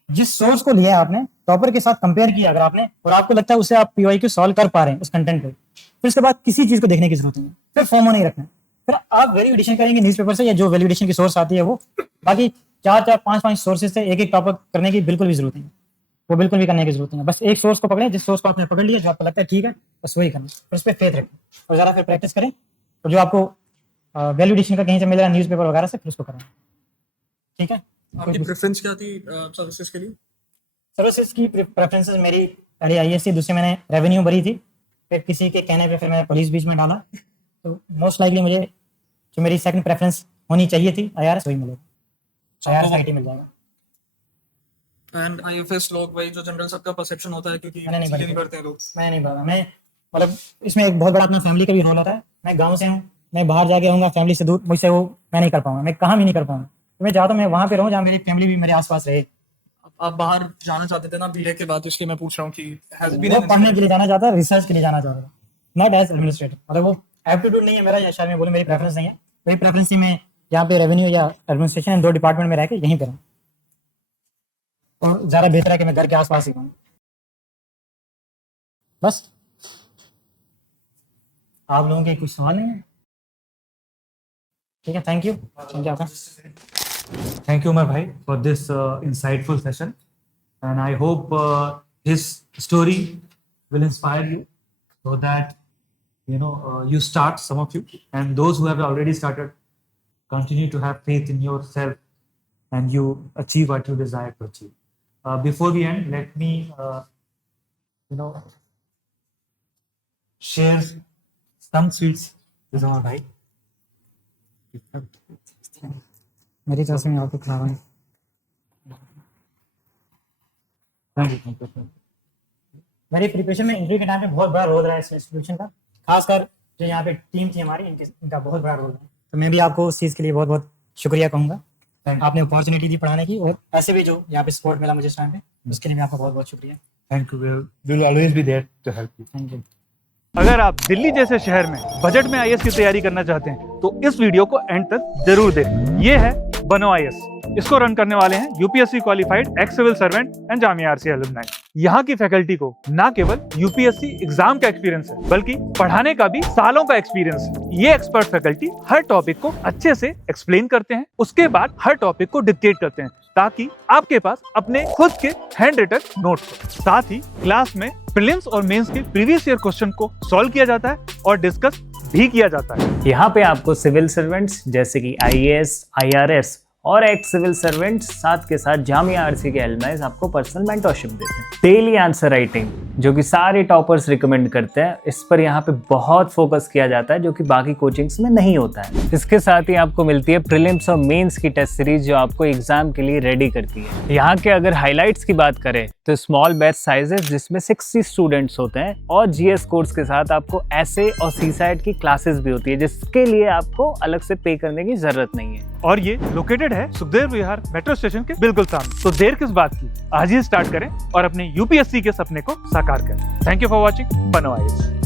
जिस सोर्स को लिया है आपने, टॉपर के साथ कंपेयर किया अगर आपने, और आपको लगता है उससे आप PYQ सॉल्व कर पा रहे हैं उस कंटेंट पे, फिर उसके बाद किसी चीज़ को देखने की जरूरत नहीं है। फिर फॉर्मो नहीं रखना, फिर आप वैल्यूएडिशन करेंगे न्यूज़पेपर से या जो वैल्यूएडिशन की सोर्स आती है वो। बाकी 4-4, 5-5 सोर्सेज से एक टॉपर करने की बिल्कुल भी जरूरत नहीं है, वो बिल्कुल भी करने की जरूरत नहीं है। बस एक सोर्स को पकड़ें, जिस सोर्स को आपने पकड़ लिया, जो आपको लगता है ठीक है, बस वही करना, फिर उस पर फेथ रखें और ज़रा फिर प्रैक्टिस करें, और जो आपको वैल्यूएडिशन का कहीं से मिल रहा है न्यूज़पेपर वगैरह से, फिर उसको करें। ठीक है। आपकी प्रेफरेंस क्या थी सर्विसेज के लिए? सर्विसेज की प्रेफरेंसेस मेरी पहले IAS थी, दूसरी मैंने रेवेन्यू भरी थी, फिर किसी के कहने पे फिर मैंने पुलिस बीच में डाला। तो मोस्ट लाइकली मुझे जो मेरी सेकंड प्रेफरेंस होनी चाहिए थी IRS, वही मिलेगा। IRS IT मिल जाएगा। एंड IFS लोग वही जो जनरल सबका परसेप्शन होता है, क्योंकि मैंने नहीं इसलिए भरी। नहीं करते हैं लोग। मैं नहीं भरा। मैं मतलब इसमें एक बहुत बड़ा अपना फैमिली का भी रोल होता है। मैं गाँव से हूँ, मैं बाहर जाके आऊँगा फैमिली से दूर, मुझसे वो मैं नहीं कर पाऊँगा, मैं कहाँ भी नहीं कर पाऊँगा। तो मैं चाहता हूँ मैं वहाँ पे रहूँ जहाँ मेरी फैमिली भी मेरे आसपास रहे। आप बाहर जाना चाहते थे ना बीए के बाद, इसलिए मैं पूछ रहा हूँ कि has been वो an पढ़ने के लिए जाना चाहता है, रिसर्च के लिए जाना चाहता है, नॉट एज एडमिनिस्ट्रेटर। मतलब वो एप्टीट्यूड नहीं है मेरा, या शायद मैं बोलूँ मेरी प्रेफरेंस नहीं है। मेरी प्रेफरेंस थी मैं यहाँ पे रेवेन्यू या एडमिनिस्ट्रेशन, इन 2 डिपार्टमेंट में रह के यहीं पे रहूँ, और ज़्यादा बेहतर है कि मैं घर के आसपास ही रहूँ। बस। आप लोगों के कुछ सवाल नहीं है? ठीक है, थैंक यू। आपका Thank you, Umar Bhai, for this insightful session. And I hope his story will inspire you so that, you start, some of you, and those who have already started, continue to have faith in yourself and you achieve what you desire to achieve. Before we end, let me share some sweets with our भाई. मेरी तरफ से मैं आपको खिलाऊंगा। Thank you. मेरी प्रिपरेशन में इंटरव्यू के टाइम पे बहुत बड़ा रोल रहा है इस इंस्टीट्यूशन का, खासकर जो यहाँ पे टीम थी हमारी, इनका बहुत बड़ा रोल है। तो मैं भी आपको उस चीज़ के लिए बहुत बहुत शुक्रिया कहूँगा। आपने अपॉर्चुनिटी दी पढ़ाने की, और ऐसे भी जो यहाँ पे सपोर्ट मिला मुझे इस टाइम पे, उसके लिए मैं आपका बहुत बहुत शुक्रिया। Thank you. We'll always be there to help you. Thank you. अगर आप दिल्ली जैसे शहर में बजट में आईएएस की तैयारी करना चाहते हैं तो इस वीडियो को एंड तक जरूर देखें। ये है बनो आईएएस। इसको रन करने वाले हैं UPSC qualified ex civil servant and Jamia RC alumni. यहाँ की फैकल्टी को ना केवल यूपीएससी एग्जाम का एक्सपीरियंस है बल्कि पढ़ाने का भी सालों का एक्सपीरियंस है। ये एक्सपर्ट फैकल्टी हर टॉपिक को अच्छे से एक्सप्लेन करते हैं, उसके बाद हर टॉपिक को डिक्टेट करते हैं ताकि आपके पास अपने खुद के हैंड रिटन नोट्स हो। साथ ही क्लास में प्रीलिम्स और मेंस के प्रीवियस ईयर क्वेश्चन को सॉल्व किया जाता है और डिस्कस भी किया जाता है। यहाँ पे आपको सिविल सर्वेंट्स जैसे कि आईएएस, आईआरएस और एक्स सिविल सर्वेंट्स साथ के साथ जामिया आरसी के एलुमनाइज आपको पर्सनल मेंटरशिप देते हैं। डेली आंसर राइटिंग जो कि सारे टॉपर्स रिकमेंड करते हैं, इस पर यहाँ पे बहुत फोकस किया जाता है जो कि बाकी कोचिंग्स में नहीं होता है। इसके साथ ही आपको मिलती है प्रीलिम्स और मेंस की टेस्ट सीरीज जो आपको एग्जाम के लिए रेडी करती है। यहाँ के अगर हाईलाइट्स की बात करें तो स्मॉल बैच साइजेस जिसमें 60 स्टूडेंट्स होते हैं, और जीएस कोर्स के साथ आपको एसए और सीसाइट की क्लासेस भी होती है जिसके लिए आपको अलग से पे करने की जरूरत नहीं है। और ये लोकेटेड है सुखदेव विहार मेट्रो स्टेशन के बिल्कुल सामने। तो देर किस बात की, आज ही स्टार्ट करें और अपने यूपीएससी के सपने को साकार करें। थैंक यू फॉर वॉचिंग बनो आईएएस।